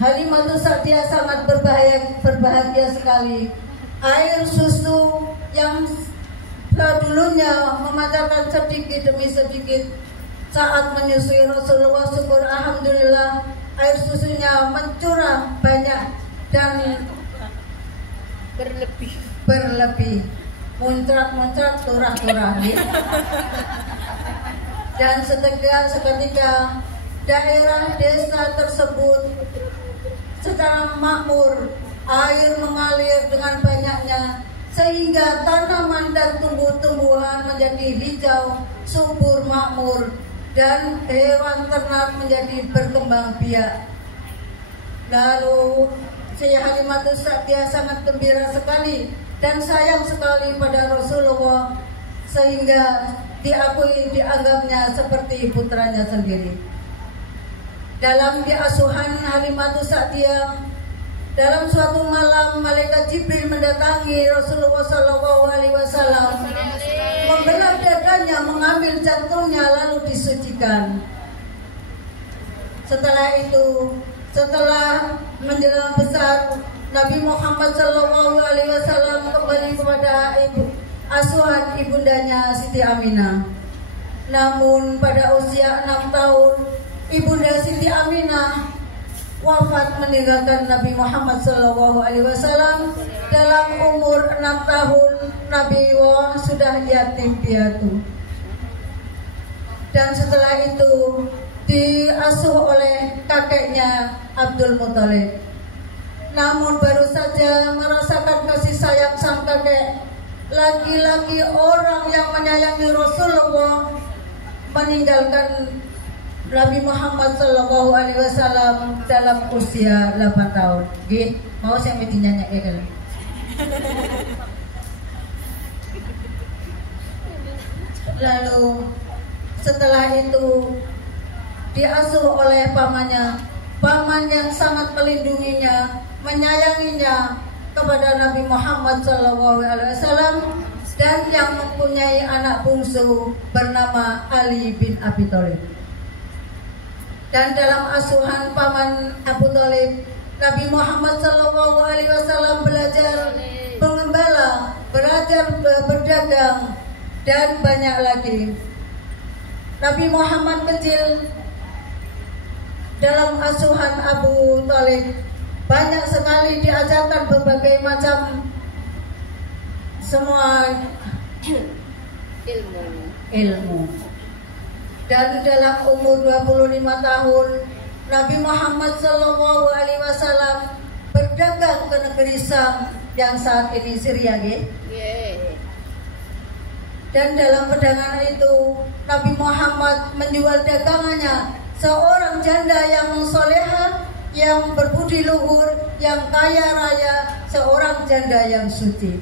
Halimatus Sa'diyah sangat berbahagia sekali. Air susu yang dulunya memancarkan sedikit demi sedikit saat menyusui Rasulullah, syukur alhamdulillah air susunya mencurah banyak dan berlebih muncrat turah-turah. Dan seketika daerah desa tersebut secara makmur, air mengalir dengan banyaknya sehingga tanaman dan tumbuh-tumbuhan menjadi hijau, subur, makmur, dan hewan ternak menjadi berkembang biak. Lalu Sayyidah Halimatus Sa'diyah sangat gembira sekali dan sayang sekali pada Rasulullah sehingga dianggapnya seperti putranya sendiri. Dalam diasuhan Halimatus Sa'diyah, dalam suatu malam malaikat Jibril mendatangi Rasulullah SAW, membelah dadanya, mengambil jantungnya lalu disucikan. Setelah menjelang besar, Nabi Muhammad SAW kembali kepada asuhan ibundanya Siti Aminah. Namun pada usia 6 tahun, ibunda Siti Aminah wafat meninggalkan Nabi Muhammad SAW. Dalam umur 6 tahun, Nabi sudah yatim piatu. Dan setelah itu diasuh oleh kakeknya Abdul Muthalib. Namun baru saja merasakan kasih sayang sang kakek, lagi-lagi orang yang menyayangi Rasulullah meninggalkan Nabi Muhammad SAW dalam usia 8 tahun. Gih, mau saya nyanyi ya kan? Lalu setelah itu diasuh oleh paman yang sangat melindunginya, menyayanginya kepada Nabi Muhammad SAW dan yang mempunyai anak bungsu bernama Ali bin Abi Thalib. Dan dalam asuhan paman Abu Thalib, Nabi Muhammad SAW belajar mengembala, belajar berdagang, dan banyak lagi. Nabi Muhammad kecil dalam asuhan Abu Thalib banyak sekali diajarkan berbagai macam semua ilmu. Dan dalam umur 25 tahun Nabi Muhammad SAW berdagang ke negeri Syam yang saat ini Syria. Dan dalam perdagangan itu Nabi Muhammad menjual dagangannya seorang janda yang solehah, yang berbudi luhur, yang kaya raya, seorang janda yang suci.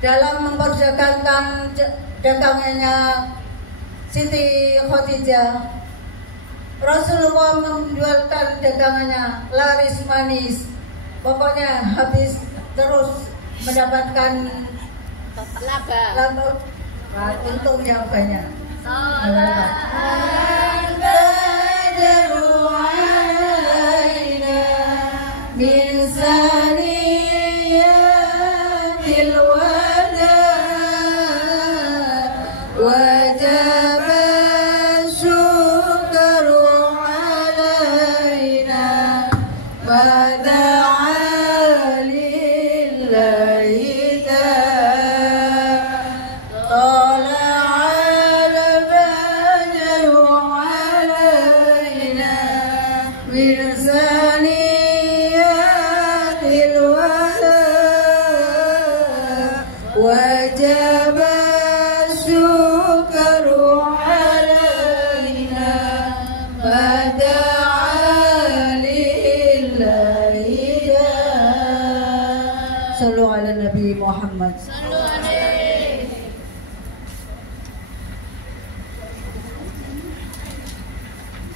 Dalam memperdagangkan dagangannya Siti Khadijah, Rasulullah menjualkan dagangannya laris manis, pokoknya habis terus mendapatkan laba, untung yang banyak.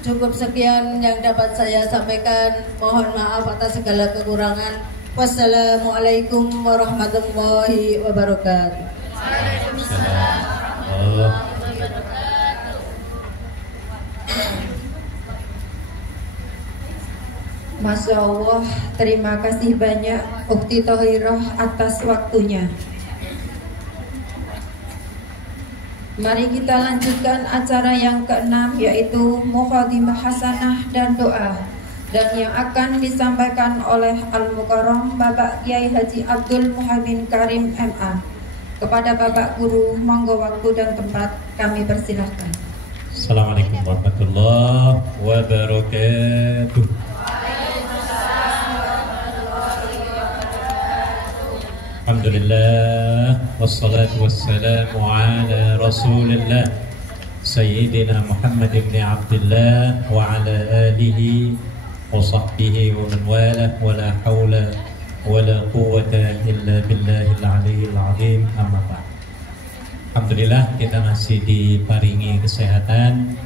Cukup sekian yang dapat saya sampaikan. Mohon maaf atas segala kekurangan. Wassalamualaikum warahmatullahi wabarakatuh. Waalaikumsalam. Masya Allah, terima kasih banyak Ukhti Thohirah atas waktunya. Mari kita lanjutkan acara yang ke-6, yaitu Muqaddimah Hasanah dan doa, dan yang akan disampaikan oleh Al-Mukarram Bapak Kiai Haji Abdul Muhaimin Karim MA. Kepada Bapak Guru, monggo waktu dan tempat kami persilahkan. Assalamualaikum warahmatullahi wabarakatuh. Alhamdulillah, wassalatu wassalamu ala rasulillah Sayyidina Muhammad ibn Abdullah wa ala alihi wa sahbihi wa man walah, wa la hawla wa la quwwata illa billahil aliyyil azim, amma ba'd. Alhamdulillah, kita masih diparingi kesehatan,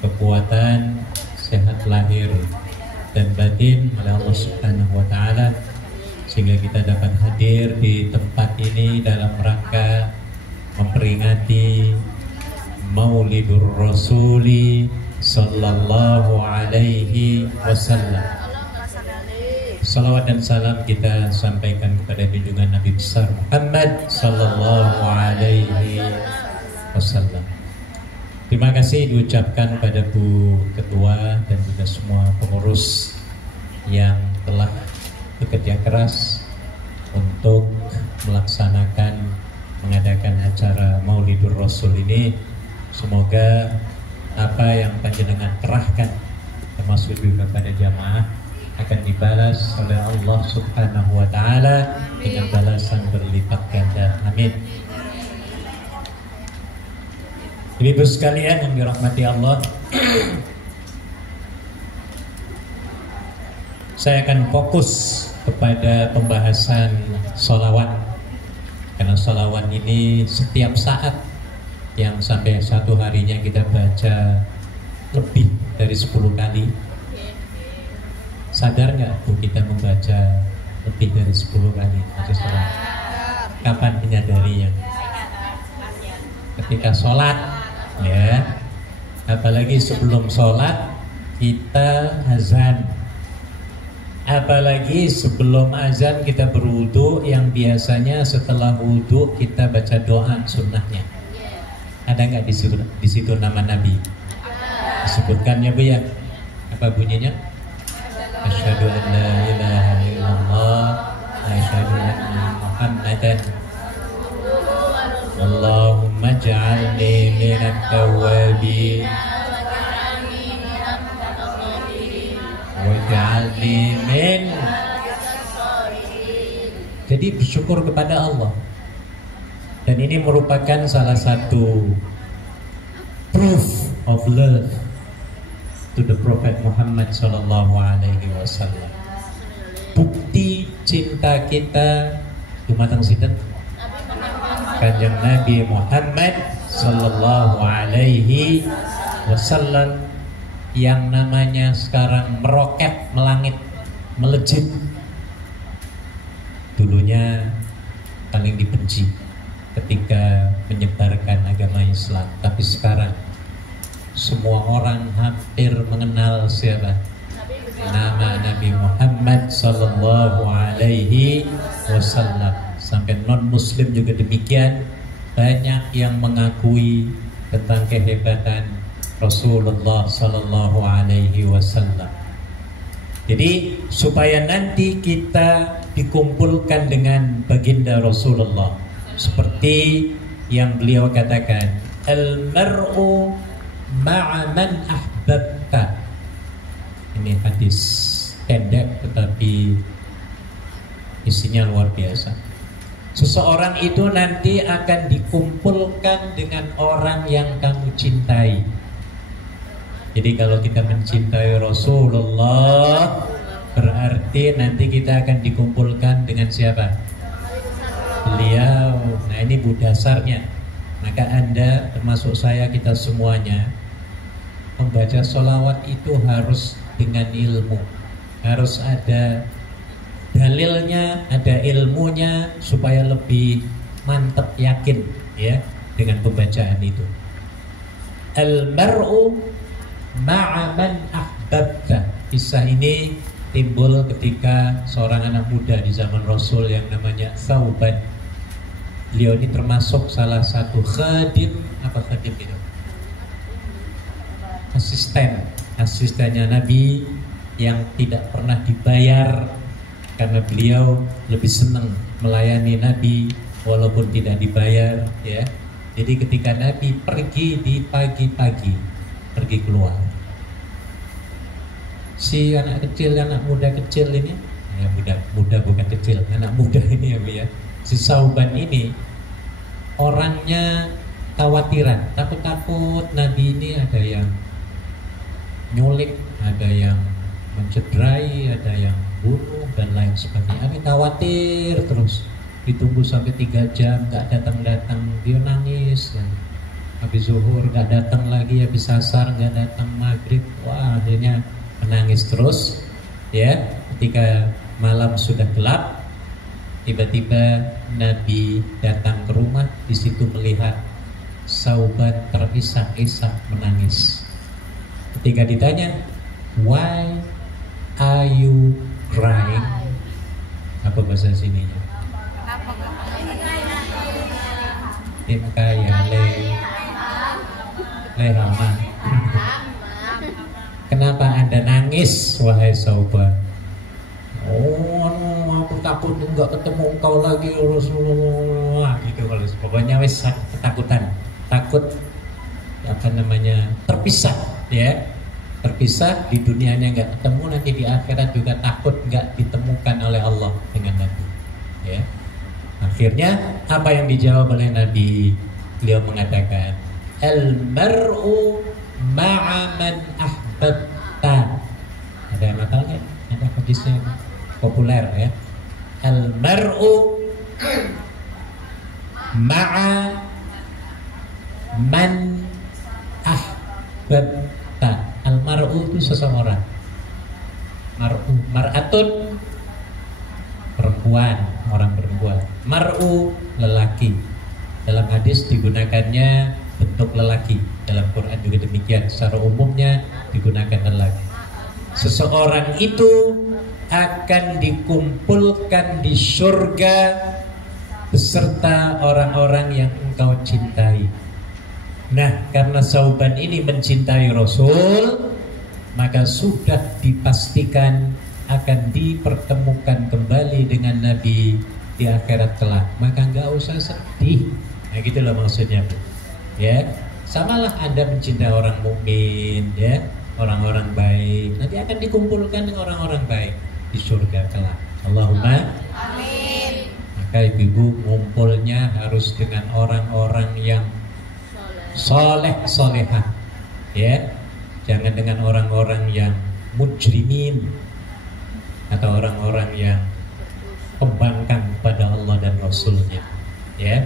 kekuatan, sehat lahir dan batin oleh Allah Subhanahu wa taala, sehingga kita dapat hadir di tempat ini dalam rangka memperingati Maulidur Rasuli sallallahu alaihi wasallam. Salawat dan salam kita sampaikan kepada junjungan Nabi besar Muhammad sallallahu alaihi wasallam. Terima kasih diucapkan pada Bu Ketua dan juga semua pengurus yang telah bekerja keras untuk mengadakan acara Maulidur Rasul ini. Semoga apa yang panjenengan kerahkan, termasuk juga pada jamaah, akan dibalas oleh Allah Subhanahu wa taala dengan balasan berlipat ganda. Amin. Ibu sekalian yang dirahmati Allah, saya akan fokus kepada pembahasan sholawat, karena sholawat ini setiap saat yang sampai satu harinya kita baca lebih dari 10 kali. Sadar nggak Bu, kita membaca lebih dari 10 kali baca sholawat? Kapan menyadarinya? Ketika sholat, ya. Apalagi sebelum sholat kita azan. Apalagi sebelum azan kita berwudu, yang biasanya setelah wudu kita baca doa sunnahnya. Ada nggak di situ nama Nabi? Disebutkan ya Bu ya. Apa bunyinya? Asyhadu an la ilaha illallah, asyhadu anna Muhammadan, Allahumma ja'alni minat tawwabin waj'alni min. Jadi bersyukur kepada Allah. Dan ini merupakan salah satu proof of love to the Prophet Muhammad sallallahu alaihi wasallam. Bukti cinta kita dumateng sinten? Kanjeng Nabi Muhammad sallallahu alaihi wasallam, yang namanya sekarang meroket, melangit, melejit. Dulunya paling dibenci ketika menyebarkan agama Islam, tapi sekarang semua orang hampir mengenal siapa? Nama Nabi Muhammad sallallahu alaihi wasallam. Sampai non muslim juga demikian, banyak yang mengakui tentang kehebatan Rasulullah sallallahu alaihi wasallam. Jadi supaya nanti kita dikumpulkan dengan baginda Rasulullah, seperti yang beliau katakan, al-mar'u ma'a man ahbabta. Ini hadis pendek tetapi isinya luar biasa. Seseorang itu nanti akan dikumpulkan dengan orang yang kamu cintai. Jadi kalau kita mencintai Rasulullah, berarti nanti kita akan dikumpulkan dengan siapa? Beliau. Nah ini bu dasarnya. Maka Anda termasuk saya, kita semuanya membaca sholawat itu harus dengan ilmu, harus ada dalilnya, ada ilmunya, supaya lebih mantap, yakin ya dengan pembacaan itu. Al-mar'u ma'a man ahbabta. Kisah ini timbul ketika seorang anak muda di zaman Rasul yang namanya Thauban. Beliau ini termasuk salah satu khadim, apa khadim itu? Asistennya Nabi yang tidak pernah dibayar karena beliau lebih senang melayani Nabi walaupun tidak dibayar, ya. Jadi ketika Nabi pergi di pagi-pagi, pergi keluar, si anak muda kecil ini, ya muda bukan kecil, anak muda ini ya, si Thauban ini orangnya khawatiran, takut Nabi ini ada yang nyulik, ada yang mencederai, ada yang bunuh dan lain sebagainya. Nabi khawatir terus. Ditunggu sampai 3 jam nggak datang, dia nangis. Habis zuhur nggak datang lagi, habis asar nggak datang, maghrib, wah akhirnya menangis terus. Ya, ketika malam sudah gelap, tiba-tiba Nabi datang ke rumah. Di situ melihat Thauban terisak-isak menangis. Ketika ditanya, why are you crying? Apa bahasa sininya? Kaya lehama. Kenapa Anda nangis, wahai Thauban? Oh, aku takut nggak ketemu engkau lagi, Rasulullah. Gitu kalau pokoknya wis ketakutan, takut terpisah, ya. Terpisah di dunianya nggak ketemu, nanti di akhirat juga takut nggak ditemukan oleh Allah dengan Nabi, ya. Akhirnya apa yang dijawab oleh Nabi? Beliau mengatakan, al-mar'u ma'a man ahbabta. Ada yang hafal nggak? Ada hadisnya populer, ya. Al-mar'u ma'a man ahbabta. Al-mar'u itu seseorang. Mar'atun perempuan, orang perempuan. Mar'u lelaki. Dalam hadis digunakannya bentuk lelaki. Dalam Quran juga demikian. Secara umumnya digunakan lelaki. Seseorang itu akan dikumpulkan di surga beserta orang-orang yang engkau cintai. Nah, karena Thauban ini mencintai Rasul, maka sudah dipastikan akan dipertemukan kembali dengan Nabi di akhirat kelak. Maka nggak usah sedih. Nah, gitulah maksudnya, Bu. Ya, samalah Anda mencintai orang mukmin, ya, orang-orang baik. Nanti akan dikumpulkan dengan orang-orang baik di surga kelak. Allahumma amin. Maka ibu-ibu ngumpulnya harus dengan orang-orang yang soleh-solehah, ya. Jangan dengan orang-orang yang mujrimin atau orang-orang yang pembangkang pada Allah dan Rasulnya, ya.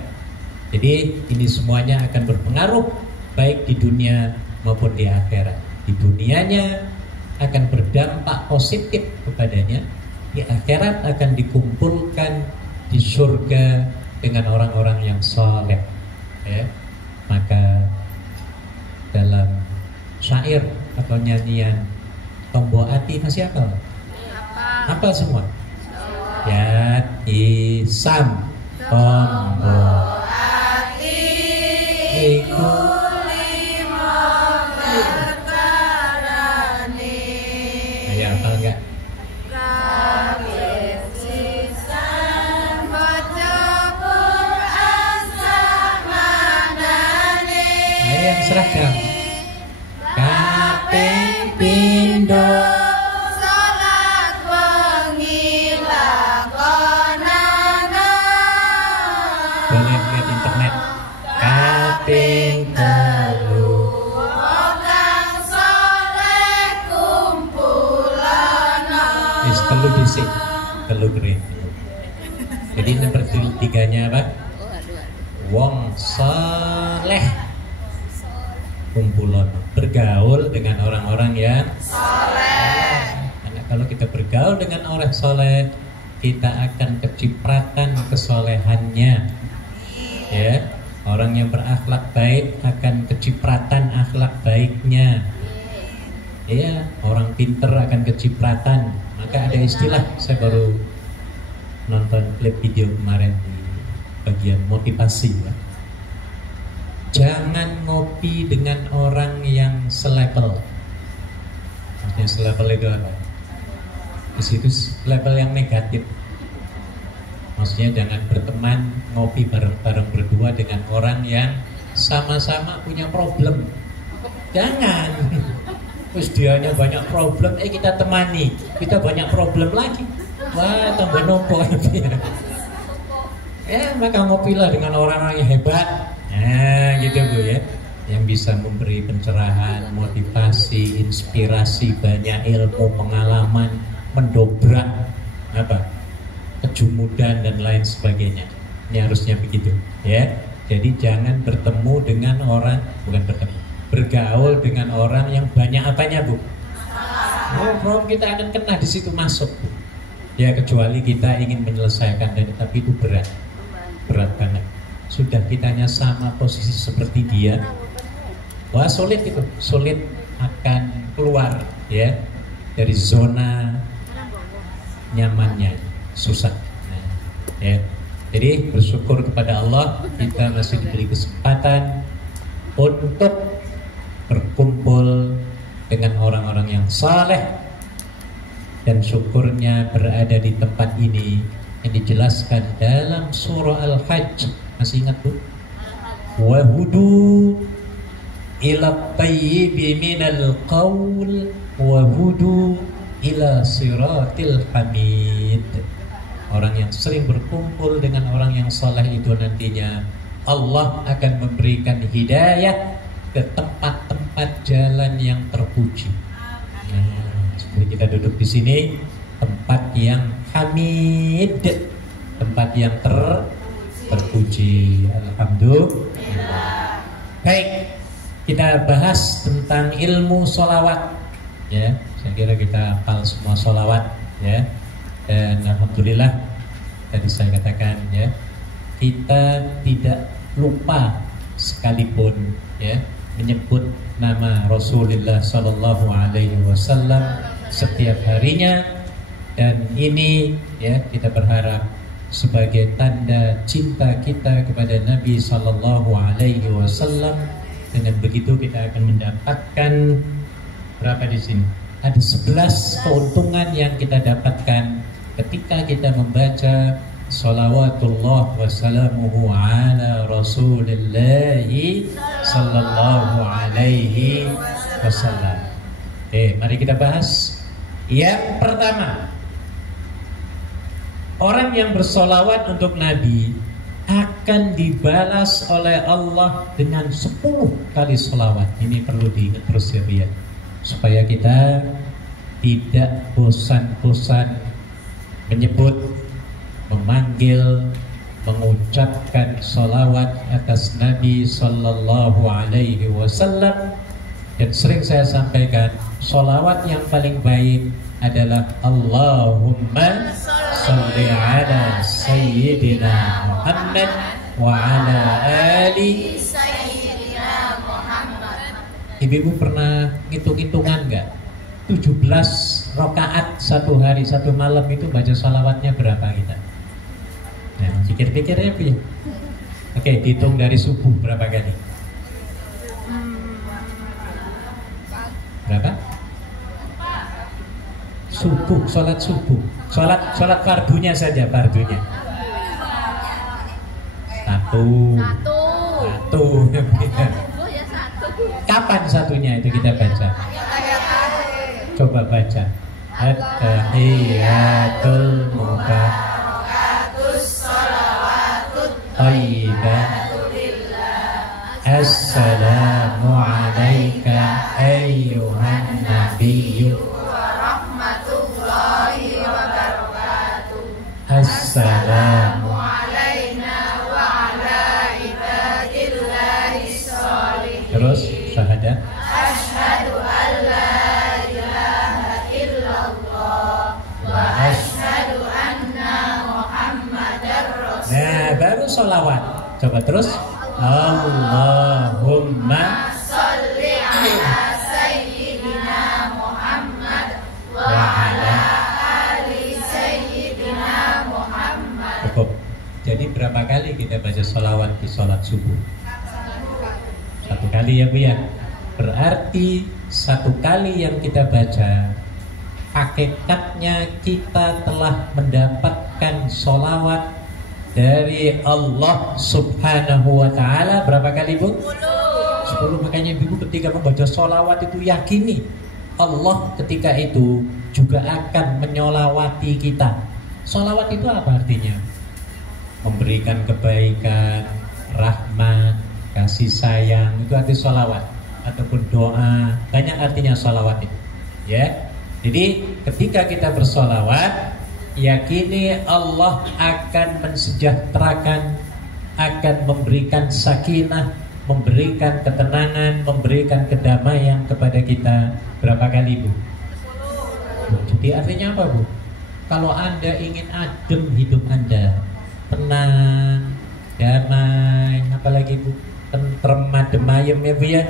Jadi ini semuanya akan berpengaruh baik di dunia maupun di akhirat. Di dunianya akan berdampak positif kepadanya, di akhirat akan dikumpulkan di surga dengan orang-orang yang saleh, ya. Maka dalam syair atau nyanyian Tombo Ati masih apa? Apa semua? Ya, Isam Tombo Ati iku lima perkarane. Ya, apa enggak? Yang seragam kaping pindho salat wengi lakonana. Boleh lihat internet. Kaping telu kang saleh kumpulana. Wis telu dhisik, telu kering. Jadi nomor 3-nya apa? Wong saleh kumpulan, bergaul dengan orang-orang yang saleh. Karena kalau kita bergaul dengan orang saleh, kita akan kecipratan kesolehannya. Ya, orang yang berakhlak baik akan kecipratan akhlak baiknya. Ya, orang pinter akan kecipratan. Maka pakai istilah, saya baru nonton klip video kemarin di bagian motivasi ya. Jangan ngopi dengan orang yang selevel. Maksudnya selevel itu apa? Di situ level yang negatif. Maksudnya jangan berteman ngopi bareng-bareng berdua dengan orang yang sama-sama punya problem. Jangan. Terus dianya banyak problem, kita temani, kita banyak problem lagi. Wah, tambah nopo itu ya. Maka ngopilah dengan orang-orang yang hebat. Nah, gitu Bu ya. Yang bisa memberi pencerahan, motivasi, inspirasi, banyak ilmu, pengalaman, mendobrak kejumudan dan lain sebagainya. Ini harusnya begitu ya. Jadi jangan bertemu dengan orang, bergaul dengan orang yang banyak apanya Bu. Bro, kita akan kena di situ masuk Bu. Ya kecuali kita ingin menyelesaikan, tapi itu berat banget. Sudah kitanya sama posisi seperti dia, wah sulit itu, sulit akan keluar ya dari zona nyamannya, susah. Nah, ya. Jadi bersyukur kepada Allah kita masih diberi kesempatan untuk berkumpul dengan orang-orang yang saleh, dan syukurnya berada di tempat ini yang dijelaskan dalam surah Al-Hajj. Masih ingat Bu? Wa hudu ila tayyibi minal qaul wa hudu ila siratil hamid. Orang yang sering berkumpul dengan orang yang saleh itu nantinya Allah akan memberikan hidayah ke tempat-tempat jalan yang terpuji. Nah, seperti kita duduk di sini, tempat yang hamid, tempat yang terpuji. Alhamdulillah. Baik, kita bahas tentang ilmu sholawat. Ya, saya kira kita hafal semua sholawat. Ya. Dan alhamdulillah tadi saya katakan ya, kita tidak lupa sekalipun ya menyebut nama Rasulullah Sallallahu Alaihi Wasallam setiap harinya, dan ini ya kita berharap sebagai tanda cinta kita kepada Nabi Sallallahu Alaihi Wasallam. Dengan begitu kita akan mendapatkan berapa di sini? Ada 11 keuntungan yang kita dapatkan ketika kita membaca salawatullah wassalamuhu ala rasulillahi sallallahu alaihi wasallam. Mari kita bahas. Yang pertama, orang yang bersolawat untuk Nabi akan dibalas oleh Allah dengan 10 kali solawat. Ini perlu diingat terus ya, supaya kita tidak bosan-bosan menyebut, memanggil, mengucapkan salawat atas Nabi Sallallahu Alaihi Wasallam. Dan sering saya sampaikan, salawat yang paling baik adalah Allahumma salli ala Sayyidina Muhammad wa ala ali Sayyidina Muhammad. Ibu pernah ngitung-ngitungan nggak? 17 rakaat satu hari satu malam itu baca salawatnya berapa kita? Nah, pikir-pikirnya Bu ya. Oke, dihitung dari subuh berapa kali? Berapa? Subuh, sholat subuh, sholat fardunya saja, fardunya. Satu. Kapan satunya itu kita baca? Coba baca. At-tahiyatul mubarakatus shalawatut thayyibatu lillah. Assalamu alayka ayyuhan nabiyyu wa rahmatullahi wa barakatuh. Assalamu alayna wa ala ibadillahi sholihin. Terus syahadat. Asyhadu an la baru sholawat. Coba terus. Allahumma sholli ala Sayyidina Muhammad wa ala ali berapa kali kita baca sholawat di sholat subuh? 1 kali ya Bu ya. Berarti 1 kali yang kita baca, hakikatnya kita telah mendapatkan sholawat dari Allah Subhanahu wa ta'ala. Berapa kali Bu? 10. Makanya Ibu ketika membaca sholawat itu yakini Allah ketika itu juga akan menyolawati kita. Sholawat itu apa artinya? Memberikan kebaikan, rahmat, kasih sayang, itu arti sholawat. Ataupun doa, banyak artinya sholawat itu ya. Jadi ketika kita bersholawat, yakini Allah akan mensejahterakan, akan memberikan sakinah, memberikan ketenangan, memberikan kedamaian kepada kita. Berapa kali Bu? Jadi artinya apa Bu? Kalau Anda ingin adem hidup Anda, tenang, damai, apalagi Bu, tentrem, adem ayem ya Bu ya.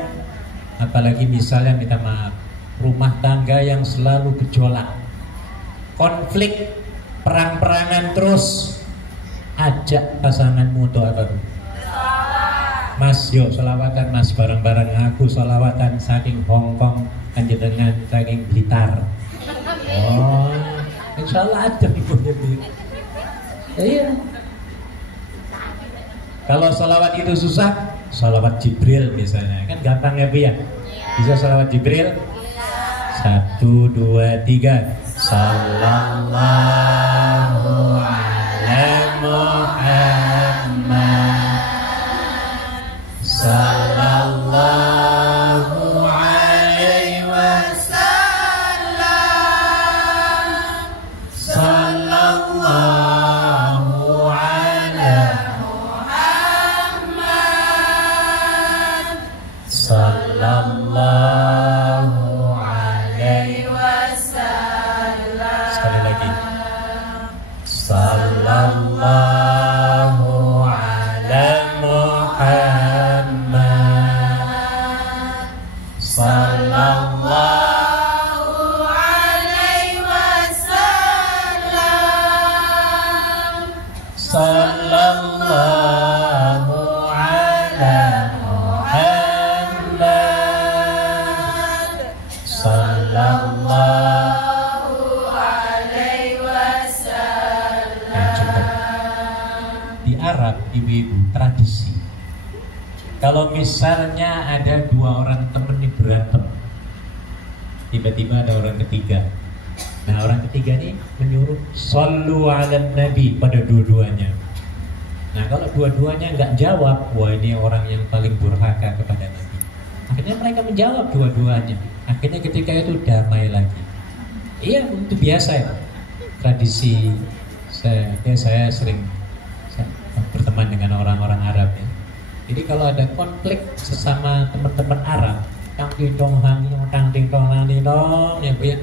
Apalagi misalnya minta maaf, rumah tangga yang selalu gejolak, konflik, perang-perangan terus, ajak pasanganmu untuk apa Bu? Mas, yuk sholawatan Mas, bareng-bareng aku sholawatan saking Hongkong, panjenengan saking Blitar. Oh, insya Allah ada Bu. Iya. Kalau sholawat itu susah, sholawat Jibril misalnya, kan gampang ya Bu ya. Bisa sholawat Jibril? 1, 2, 3. Sallallahu ala Muhammad, sallallahu alaihi wasallam, sallallahu ala Muhammad, sallallahu alaihi wasallam. Sekali lagi. Sallallahu ala Muhammad, sallallahu alaihi wasallam, sallallahu ala Muhammad, sallallahu alaihi wasallam. Ya, cukup. Di Arab, ibu-ibu, tradisi kalau misalnya ada 2 orang temen nih berantem, tiba-tiba ada orang ketiga. Nah, orang ketiga nih menyuruh shollu ala nabi pada dua-duanya. Nah, kalau dua-duanya nggak jawab, wah ini orang yang paling durhaka kepada Nabi. Akhirnya mereka menjawab dua-duanya. Akhirnya ketika itu damai lagi. Iya, itu biasa ya. Tradisi saya sering berteman dengan orang-orang Arab ya. Jadi kalau ada konflik sesama teman-teman Arab, tang ting tong ya Bu ya.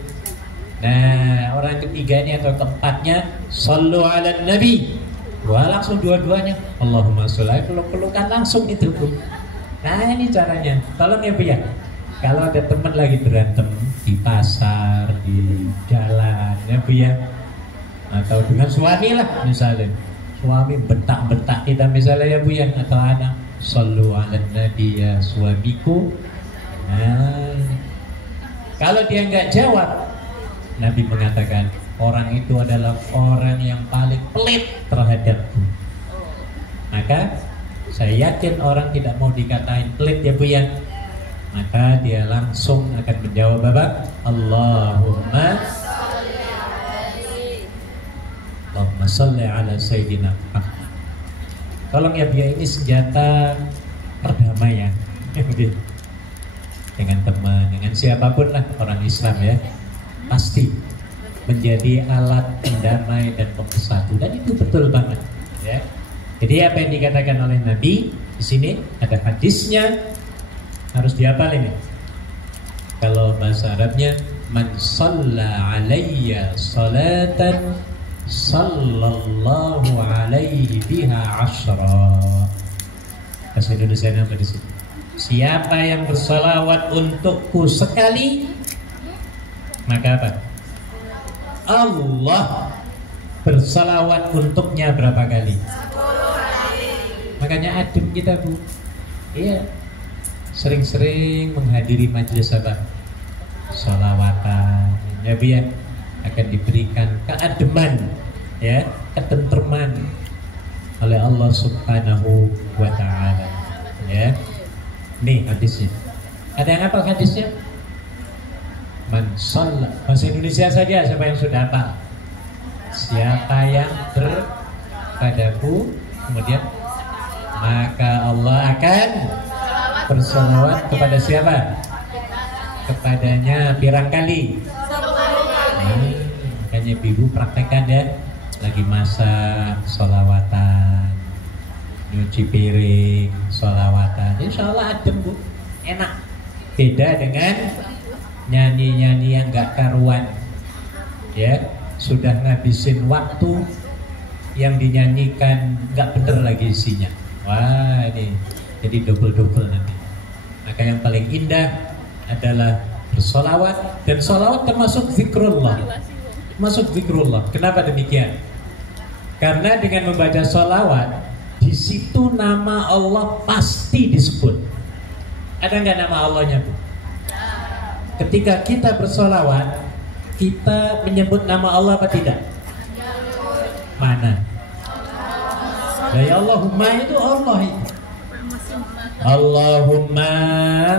Nah, orang ketiga ini atau keempatnya shollu ala nabi. Wah, langsung dua-duanya Allahumma sholli, peluk-pelukan langsung itu Bu. Nah, ini caranya. Tolong ya Bu ya. Kalau ada teman lagi berantem di pasar, di jalan ya Bu ya, atau dengan suami lah misalnya, suami bentak-bentak kita misalnya ya Bu ya, atau anak, shollu ala nabi ya suamiku. Nah, kalau dia nggak jawab, Nabi mengatakan orang itu adalah orang yang paling pelit terhadapku. Maka saya yakin orang tidak mau dikatain pelit ya Bu ya, maka dia langsung akan menjawab apa? Allahumma sholli ala Sayyidina Muhammad. Tolong ya Bu ya, ini senjata perdamaian dengan teman, dengan siapapun lah orang Islam ya, pasti menjadi alat pendamai dan pemersatu, dan itu betul banget ya. Jadi apa yang dikatakan oleh Nabi di sini ada hadisnya, harus dihafal ini. Kalau bahasa Arabnya, man shalla alayya salatan sallallahu alaihi biha asyra. Bahasa Indonesia apa di sini? Siapa yang bersalawat untukku sekali, maka apa? Allah bersalawat untuknya berapa kali? 10 Makanya adem kita Bu. Iya. Sering-sering menghadiri majelis apa? Sholawatan. Ya Bu ya. Akan diberikan keademan, ya, ketentraman oleh Allah Subhanahu wa taala. Ya. Nih hadisnya. Ada yang hafal hadisnya? Man shalla. Bahasa Indonesia saja, siapa yang sudah hafal? Siapa yang berpadaku, kemudian maka Allah akan bersolawat kepada siapa? Kepadanya pirang kali. Makanya ibu praktekkan ya, lagi masak sholawatan, nyuci piring sholawatan, insya Allah adem Bu, enak. Beda dengan nyanyi-nyanyi yang gak karuan, ya, sudah ngabisin waktu, yang dinyanyikan gak bener lagi isinya. Wah ini jadi double-double nanti. Maka yang paling indah adalah bersolawat, dan solawat termasuk zikrullah. Masuk zikrullah. Kenapa demikian? Karena dengan membaca solawat, di situ nama Allah pasti disebut. Ada nggak nama Allahnya Bu? Ketika kita bersolawat, kita menyebut nama Allah apa tidak? Mana? Ya Allahumma itu Allah itu. Allahumma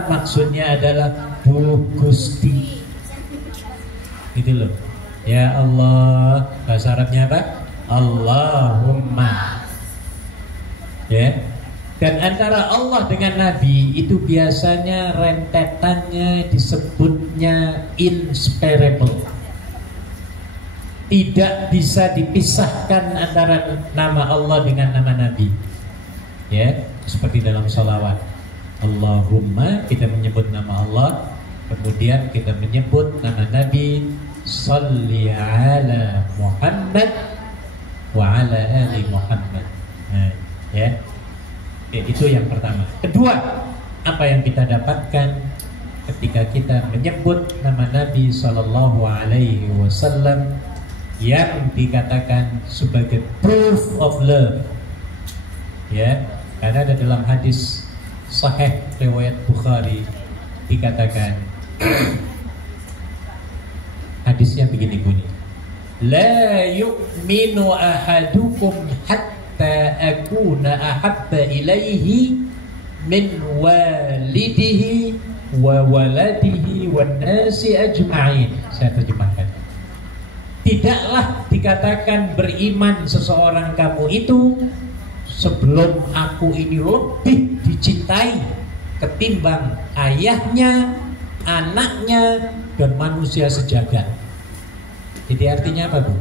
maksudnya adalah Bu Gusti. Itu loh. Ya Allah, bahasa Arabnya apa? Allahumma. Ya. Dan antara Allah dengan Nabi itu biasanya rentetannya disebutnya inseparable. Tidak bisa dipisahkan antara nama Allah dengan nama Nabi. Ya, seperti dalam sholawat. Allahumma, kita menyebut nama Allah, kemudian kita menyebut nama Nabi. Salli ala Muhammad wa ala ali Muhammad. Nah, ya. Itu yang pertama. Kedua, apa yang kita dapatkan ketika kita menyebut nama Nabi Sallallahu Alaihi Wasallam yang dikatakan sebagai proof of love, ya, karena ada dalam hadis sahih riwayat Bukhari dikatakan hadisnya begini bunyi, la yu'minu ahadukum hatta akuna ahabba ilaihi min walidihi wa waladihi wan nasi ajma'in. Saya terjemahkan. Tidaklah dikatakan beriman seseorang kamu itu sebelum aku ini lebih dicintai ketimbang ayahnya, anaknya, dan manusia sejagat. Jadi artinya apa Bu?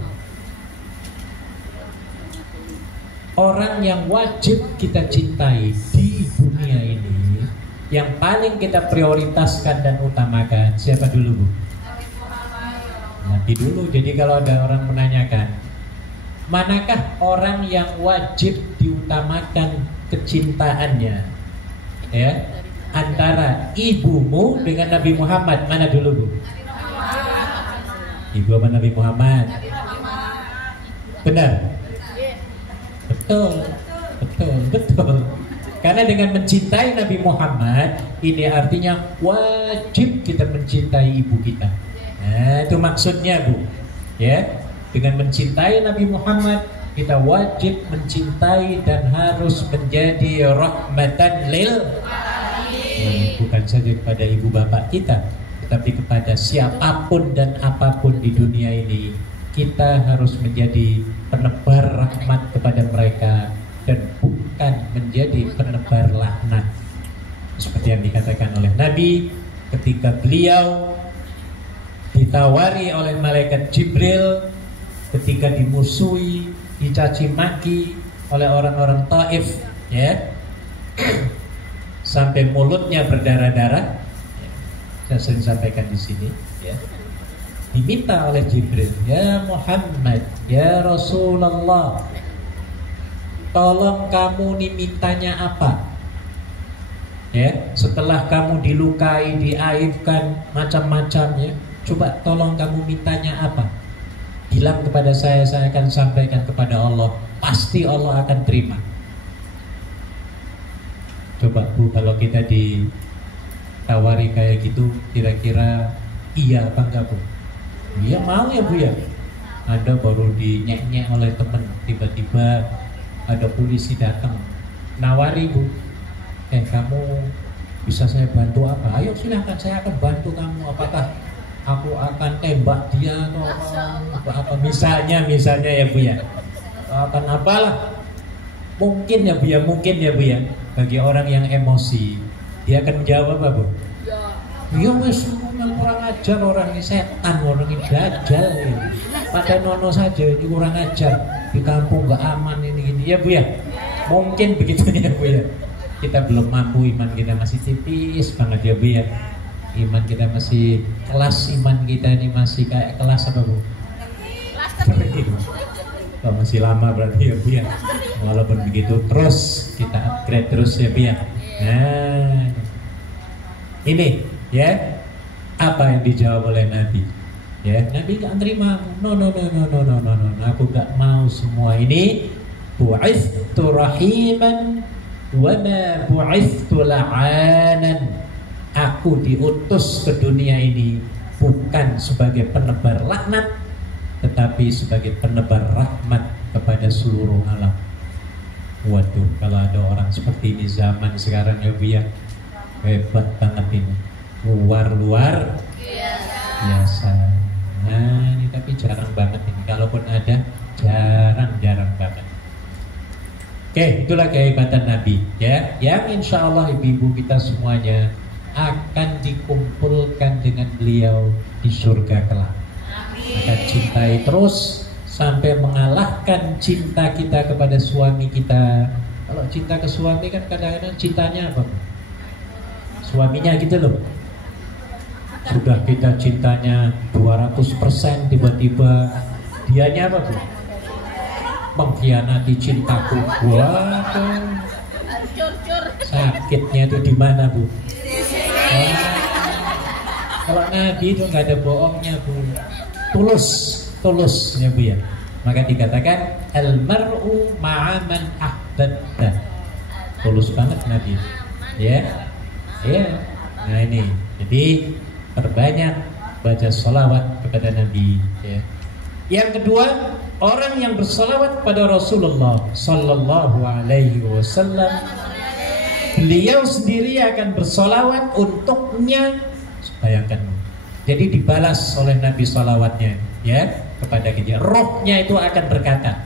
Orang yang wajib kita cintai di dunia ini, yang paling kita prioritaskan dan utamakan, siapa dulu Bu? Nabi dulu. Jadi kalau ada orang menanyakan, manakah orang yang wajib diutamakan kecintaannya, ya, antara ibumu dengan Nabi Muhammad, mana dulu Bu? Ibu apa Nabi Muhammad? Benar? Betul, betul, betul. Karena dengan mencintai Nabi Muhammad, ini artinya wajib kita mencintai ibu kita. Nah, itu maksudnya Bu, ya. Dengan mencintai Nabi Muhammad, kita wajib mencintai dan harus menjadi rahmatan lil alamin. Bukan saja kepada ibu bapak kita, tetapi kepada siapapun dan apapun di dunia ini. Kita harus menjadi penebar rahmat kepada mereka dan bukan menjadi penebar laknat. Seperti yang dikatakan oleh Nabi ketika beliau ditawari oleh malaikat Jibril ketika dimusuhi, dicaci maki oleh orang-orang Taif, ya, sampai mulutnya berdarah-darah. Saya sering sampaikan di sini, ya. Diminta oleh Jibril, ya Muhammad, ya Rasulullah, tolong kamu nih mintanya apa? Ya, setelah kamu dilukai, diaibkan macam-macam, ya, coba tolong kamu mintanya apa? Bilang kepada saya akan sampaikan kepada Allah. Pasti Allah akan terima. Coba Bu, kalau kita ditawari kayak gitu, kira-kira iya apa enggak Bu? Iya mau ya Bu ya. Anda baru dinyek-nyek oleh teman, tiba-tiba ada polisi datang, nawari Bu, kamu bisa saya bantu apa? Ayo silahkan, saya akan bantu kamu. Apakah aku akan tembak dia atau apa? Misalnya ya Bu ya, akan apalah? Mungkin ya Bu ya, bagi orang yang emosi, dia akan menjawab apa Bu? Ya wes, yang kurang ajar orang ini, setan, orang ini dajjal ya. Pada nono saja ini kurang ajar, di kampung nggak aman ini ya Bu ya. Mungkin begitu ya Bu ya. Kita belum mampu, iman kita masih tipis banget ya Bu ya. Iman kita masih, kelas iman kita ini masih kayak kelas apa Bu? Oh, masih lama berarti ya Bu ya. Walaupun begitu terus kita upgrade terus ya Bu ya. Nah, ini ya apa yang dijawab oleh Nabi? Ya, Nabi gak terima. No, aku gak mau semua ini. Bu'ithtu rahiman wa ma bu'ithtu la'anan. Aku diutus ke dunia ini bukan sebagai penebar laknat, tetapi sebagai penebar rahmat kepada seluruh alam. Waduh, kalau ada orang seperti ini zaman sekarang ya Bu ya, hebat banget ini, luar biasa. Nah ini tapi jarang banget ini, kalaupun ada jarang banget. Oke, itulah kehebatan Nabi ya, yang insya Allah ibu-ibu kita semuanya akan dikumpulkan dengan beliau di surga kelak. Maka cintai terus sampai mengalahkan cinta kita kepada suami kita. Kalau cinta ke suami kan kadang-kadang cintanya apa? Suaminya gitu loh. Sudah kita cintanya 200%, tiba-tiba dianya apa Bu? Mengkhianati cintaku. Waduh. Sakitnya itu di mana Bu? Kalau Nabi itu nggak ada bohongnya Bu. Tulus ya Bu ya. Maka dikatakan al-mar'u ma'aman ahbabta. Tulus banget Nabi ya. Nah ini, jadi perbanyak baca sholawat kepada Nabi ya. Yang kedua, orang yang bersolawat kepada Rasulullah Sallallahu Alaihi Wasallam, beliau sendiri akan bersolawat untuknya. Bayangkan, jadi dibalas oleh Nabi solawatnya ya kepada kita. Rohnya itu akan berkata.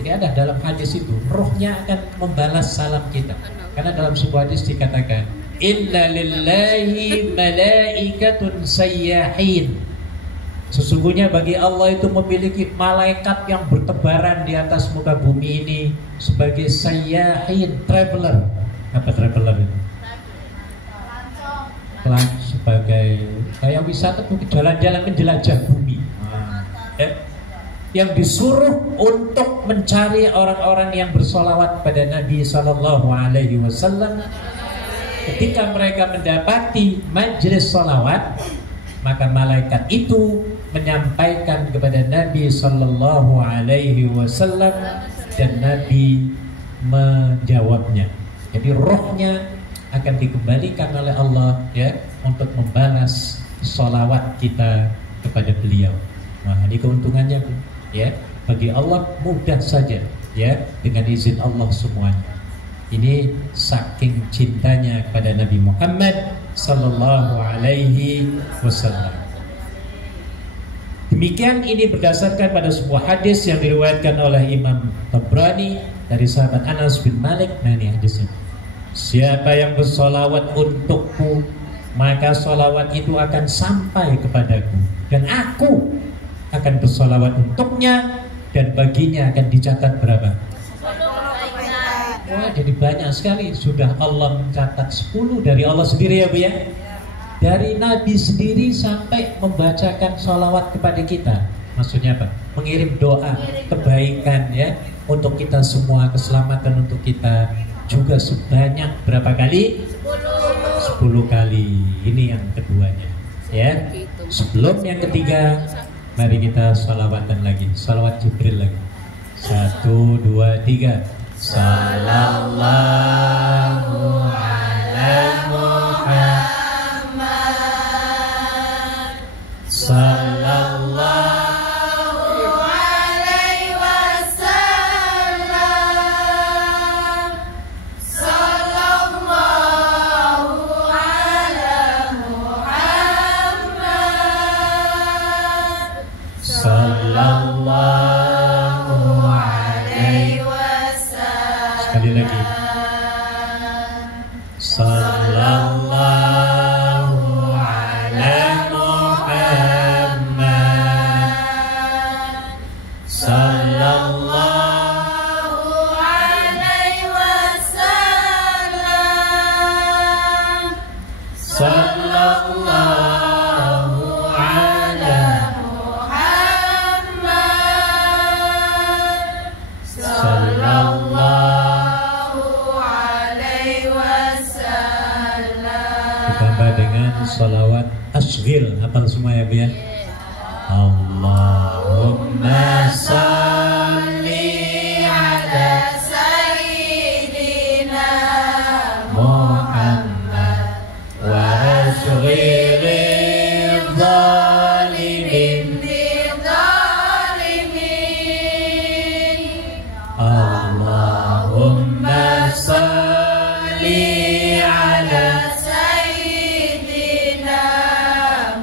Jadi ada dalam hadis itu, rohnya akan membalas salam kita. Karena dalam sebuah hadis dikatakan, Inna lillahi malaikatun sayyahin. Sesungguhnya bagi Allah itu memiliki malaikat yang bertebaran di atas muka bumi ini sebagai sayyahin, traveler. Apa traveler itu? Sebagai kayak wisata tuh, jalan-jalan menjelajah bumi. Yang disuruh untuk mencari orang-orang yang bersolawat pada Nabi Sallallahu Alaihi Wasallam. Ketika mereka mendapati majelis solawat, maka malaikat itu menyampaikan kepada Nabi Sallallahu Alaihi Wasallam dan Nabi menjawabnya. Jadi rohnya akan dikembalikan oleh Allah ya untuk membalas solawat kita kepada beliau. Nah ini keuntungannya Bu ya, bagi Allah mudah saja ya, dengan izin Allah semuanya. Ini saking cintanya kepada Nabi Muhammad Sallallahu Alaihi Wasallam. Demikian ini berdasarkan pada sebuah hadis yang diriwayatkan oleh Imam Tabrani dari sahabat Anas bin Malik. Nah ini hadisnya, siapa yang bersolawat untukku, maka solawat itu akan sampai kepadaku, dan aku akan bersolawat untuknya, dan baginya akan dicatat berapa? Wah jadi banyak sekali. Sudah Allah mencatat 10 dari Allah sendiri ya Bu ya. Dari Nabi sendiri sampai membacakan sholawat kepada kita. Maksudnya apa? Mengirim doa kebaikan ya untuk kita semua, keselamatan untuk kita juga sebanyak berapa kali? 10 kali. Ini yang keduanya ya. Sebelum yang ketiga, mari kita sholawatan lagi. Sholawat Jibril lagi. 1, 2, 3. Sallallahu sallallahu alaihi wasallam. Sekali lagi. Sallallahu ala Muhammad. Sallallahu alaihi wasallam. Sallallahu ala Muhammad. Sallallahu alaihi wasallam. Ditambah dengan salawat asghil. Hafal semua ya, Bu ya? Allahumma salli ala sayyidina Muhammad wa asghilil zalimin bidzalimin. Allahumma salli ala sayyidina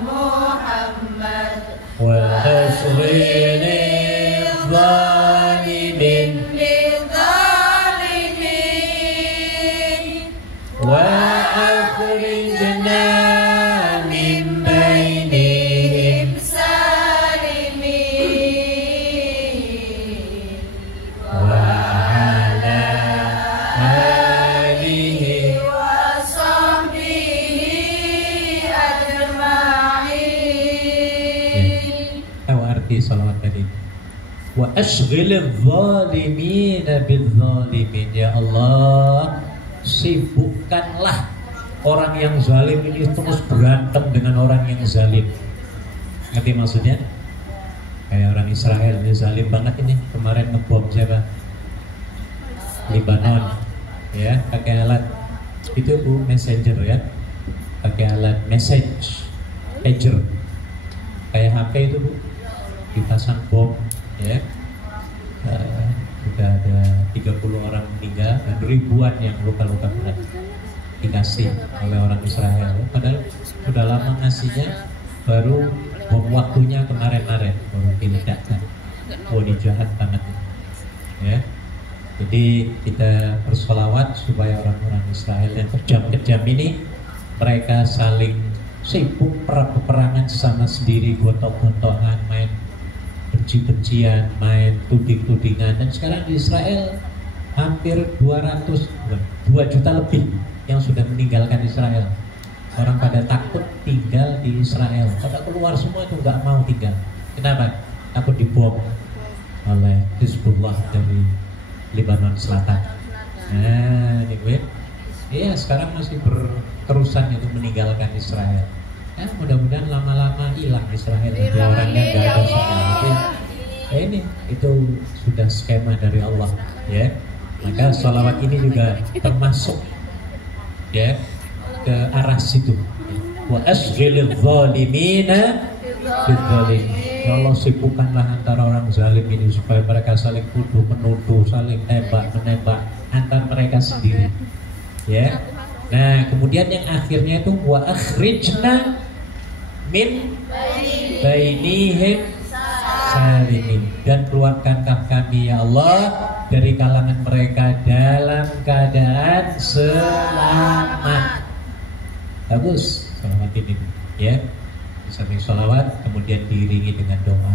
Muhammad wa asghilil zalimin bidzalimin wa akhrijna min bainihim salimin wa ala alihi wa sahbihi ajma'in. Tahu arti salawat tadi? Wa ashghilil zalimina bil zalimin. Ya Allah, sibukkanlah orang yang zalim ini terus berantem dengan orang yang zalim. Ngerti maksudnya? Kayak orang Israel ini zalim banget ini. Kemarin ngebom siapa? Lebanon. Ya, pakai alat itu Bu, messenger ya. Pakai alat message pager. Kayak HP itu Bu, dipasang bom ya. Sudah ada 30 orang meninggal dan ribuan yang luka-luka berat dikasih oleh orang Israel. Padahal sudah lama ngasihnya, baru bom waktunya kemarin-kemarin baru diledakkan. Oh, ini jahat banget ya. Jadi kita bersolawat supaya orang-orang Israel yang kejam-kejam ini mereka saling sibuk peperangan sesama sendiri, gontok-gontokan, main benci-bencian, main tuding-tudingan. Dan sekarang di Israel hampir 2 juta lebih yang sudah meninggalkan Israel. Orang pada takut tinggal di Israel, pada keluar semua itu nggak mau tinggal. Kenapa? Takut dibom oleh Hizbullah dari Lebanon Selatan. Nah, ini gue. Iya, sekarang masih berterusan itu meninggalkan Israel. Ya, mudah-mudahan lama-lama hilang Israel. Orangnya nggak ada sekali. Ini itu sudah skema dari Allah, ya. Maka sholawat ini juga termasuk ya ke arah situ. Wa asghilil zalimina bidzalimin. Allah sibukkanlah antara orang zalim ini supaya mereka saling tuduh menuduh, saling menembak antar mereka sendiri. Ya. Nah, kemudian yang akhirnya itu wa akhrijna min bainihim salimin, dan keluarkanlah kami ya Allah dari kalangan mereka dalam keadaan selamat. Bagus sholawat ini ya. Sambil sholawat kemudian diiringi dengan doa.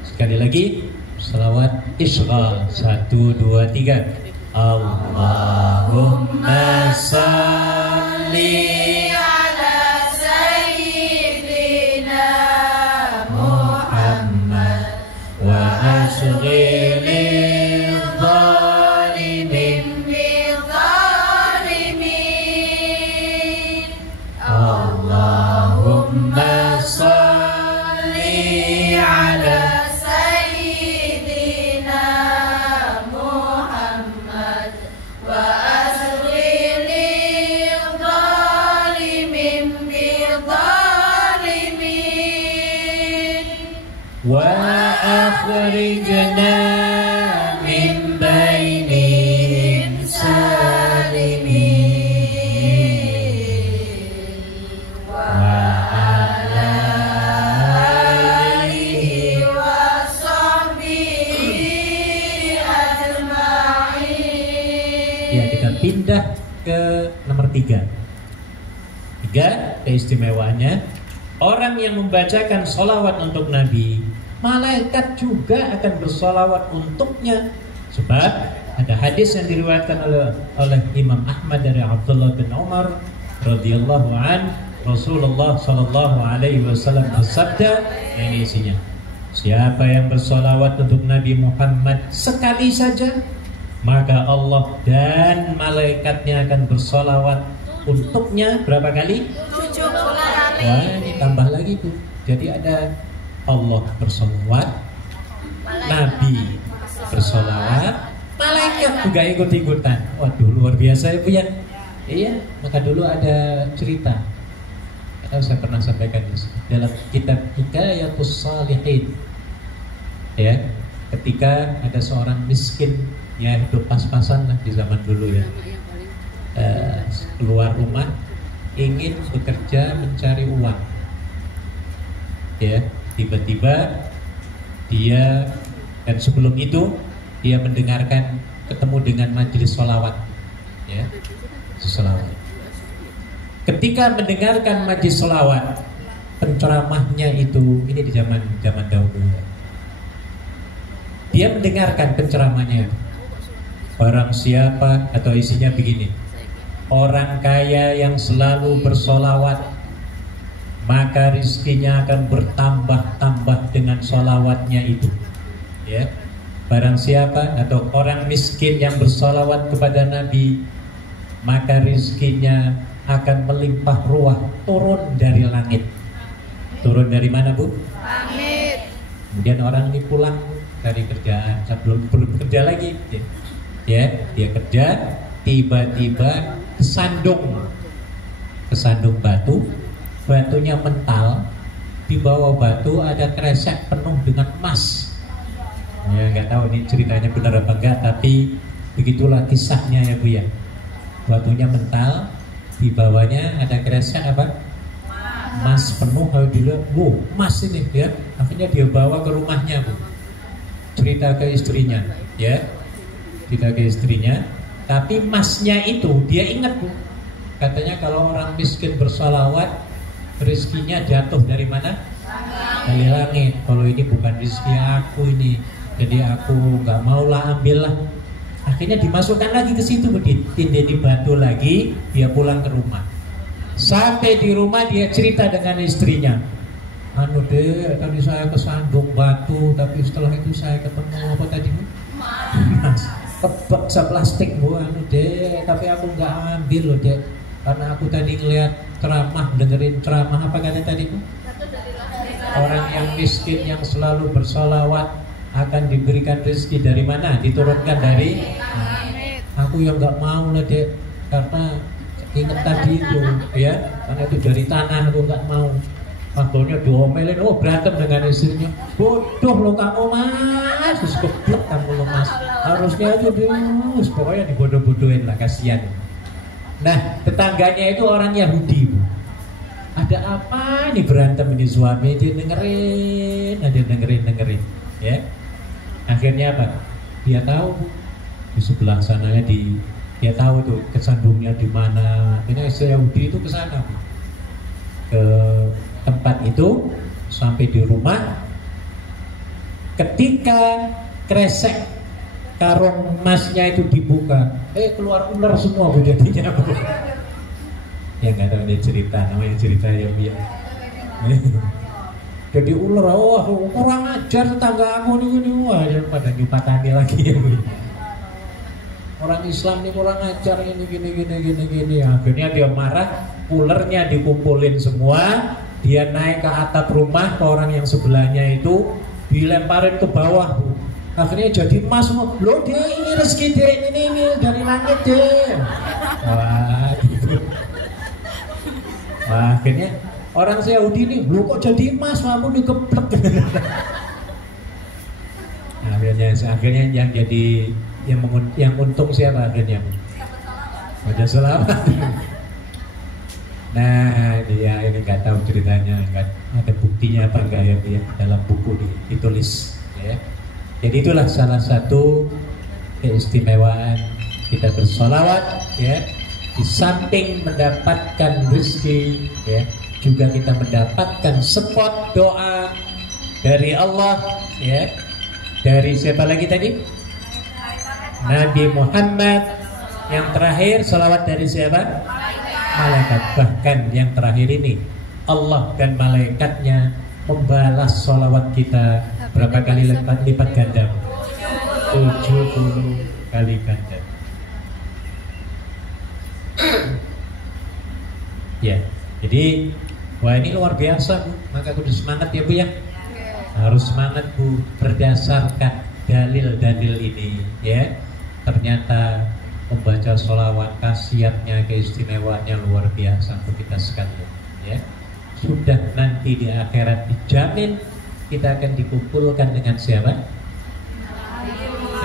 Sekali lagi sholawat isghal 1, 2, 3. Allahumma salli ala sayyidina Muhammad wa ashghilil zalimin bidzalimin. Allahumma salli ala sayyidina Muhammad wa ashghilil zalimin bidzalimin wa akhrijna min bainihim salimin wa ala alihi wa pindah ke nomor 3. 3 keistimewaannya, orang yang membacakan sholawat untuk Nabi, malaikat juga akan bersolawat untuknya. Sebab ada hadis yang diriwayatkan oleh Imam Ahmad dari Abdullah bin Umar radhiyallahu an, Rasulullah sallallahu alaihi wasallam bersabda, ini isinya, siapa yang bersolawat untuk Nabi Muhammad sekali saja, maka Allah dan malaikatnya akan bersolawat untuknya berapa kali? 7 kali. Wah, ini tambah lagi tuh. Jadi ada Allah bersolawat, Nabi bersolawat, malaikat juga ikut-ikutan. Waduh, luar biasa ya Bu ya. Iya, maka dulu ada cerita. Atau saya pernah sampaikan dalam kitab Hikayatus Shalihin. Ya, ketika ada seorang miskin, ya hidup pas-pasan lah di zaman dulu ya. Keluar rumah ingin bekerja mencari uang. Ya, tiba-tiba dia, dan sebelum itu dia mendengarkan, ketemu dengan majelis sholawat, ya, sholawat. Ketika mendengarkan majelis sholawat, penceramahnya itu, ini di zaman dahulu, dia mendengarkan penceramahnya, barang siapa, atau isinya begini, orang kaya yang selalu bersolawat, maka rizkinya akan bertambah-tambah dengan sholawatnya itu. Ya, barang siapa atau orang miskin yang bersolawat kepada Nabi, maka rizkinya akan melimpah ruah turun dari langit. Turun dari mana Bu? Langit. Kemudian orang ini pulang dari kerjaan, belum kerja lagi. Ya, dia kerja, tiba-tiba kesandung batu. Batunya mental, di bawah batu ada kresek penuh dengan emas. Ya nggak tahu ini ceritanya benar apa enggak, tapi begitulah kisahnya ya Bu ya. Batunya mental, di bawahnya ada kresek apa? Emas penuh. Kalau dilihat, wow, emas ini ya. Akhirnya dia bawa ke rumahnya Bu. Cerita ke istrinya, ya. Cerita ke istrinya. Tapi emasnya itu dia ingat Bu. Katanya kalau orang miskin bersolawat, rezekinya jatuh dari mana? Dari langit. Kalau ini bukan rezeki aku ini, jadi aku nggak maulah ambillah. Akhirnya dimasukkan lagi ke situ, ditindih batu lagi. Dia pulang ke rumah. Sampai di rumah dia cerita dengan istrinya. Anu deh, tadi saya kesandung batu, tapi setelah itu saya ketemu apa tadi? Emas. Kebaksa plastik Bu, anu deh, tapi aku nggak ambil loh deh. Karena aku tadi ngeliat ceramah, dengerin ceramah apa kata tadi Bu? Orang yang miskin yang selalu bersolawat akan diberikan rezeki dari mana? Diturunkan dari aku yang nggak mau lah dek, karena inget tadi itu ya, karena itu dari tanah aku nggak mau. Akhirnya diomelin, oh berantem dengan istrinya, bodoh lo kamu mas, terus goblok kamu lo mas, harusnya itu terus pokoknya dibodoh-bodohin lah, kasihan. Nah, tetangganya itu orang Yahudi Bu. Ada apa nih berantem ini suami, dia dengerin ya. Akhirnya apa? Dia tahu Bu, di sebelah sananya dia tahu tuh kesandungnya di mana. Akhirnya istri Yahudi itu ke sana Bu, ke tempat itu, sampai di rumah. Ketika kresek karung emasnya itu dibuka, keluar ular semua Bu jadinya Bu. Ya nggak tahu ini cerita, namanya cerita ya Bu ya. Jadi ular, wah kurang ajar tetangga aku nih, wah dia pada nyupatani lagi ya Bu. Orang Islam nih kurang ajar gini. Akhirnya dia marah, ularnya dikumpulin semua, dia naik ke atap rumah ke orang yang sebelahnya itu, dilemparin ke bawah Bu. Akhirnya jadi emas semua. Loh deh, ini rezeki deh, ini dari langit deh. Wah, gitu. Wah, akhirnya orang Yahudi ini, loh kok jadi emas, kamu dikeplek. Nah, akhirnya yang jadi yang untung siapa akhirnya? Baca sholawat. Nah, dia ini nggak tahu ceritanya, nggak ada buktinya apa enggak ya dalam buku ditulis ya. Jadi itulah salah satu keistimewaan kita bersolawat, ya, di samping mendapatkan rezeki, ya, juga kita mendapatkan spot doa dari Allah, ya, dari siapa lagi tadi? Nabi Muhammad. Yang terakhir solawat dari siapa? Malaikat. Bahkan yang terakhir ini Allah dan malaikatnya membalas solawat kita berapa kali lipat ganda? 70 kali ganda. Ya, jadi wah ini luar biasa Bu. Maka kudu semangat ya Bu ya. Harus semangat Bu, berdasarkan dalil-dalil ini, ya. Ternyata membaca sholawat khasiatnya, keistimewaannya luar biasa untuk kita sekalian, ya. Sudah nanti di akhirat dijamin kita akan dikumpulkan dengan siapa?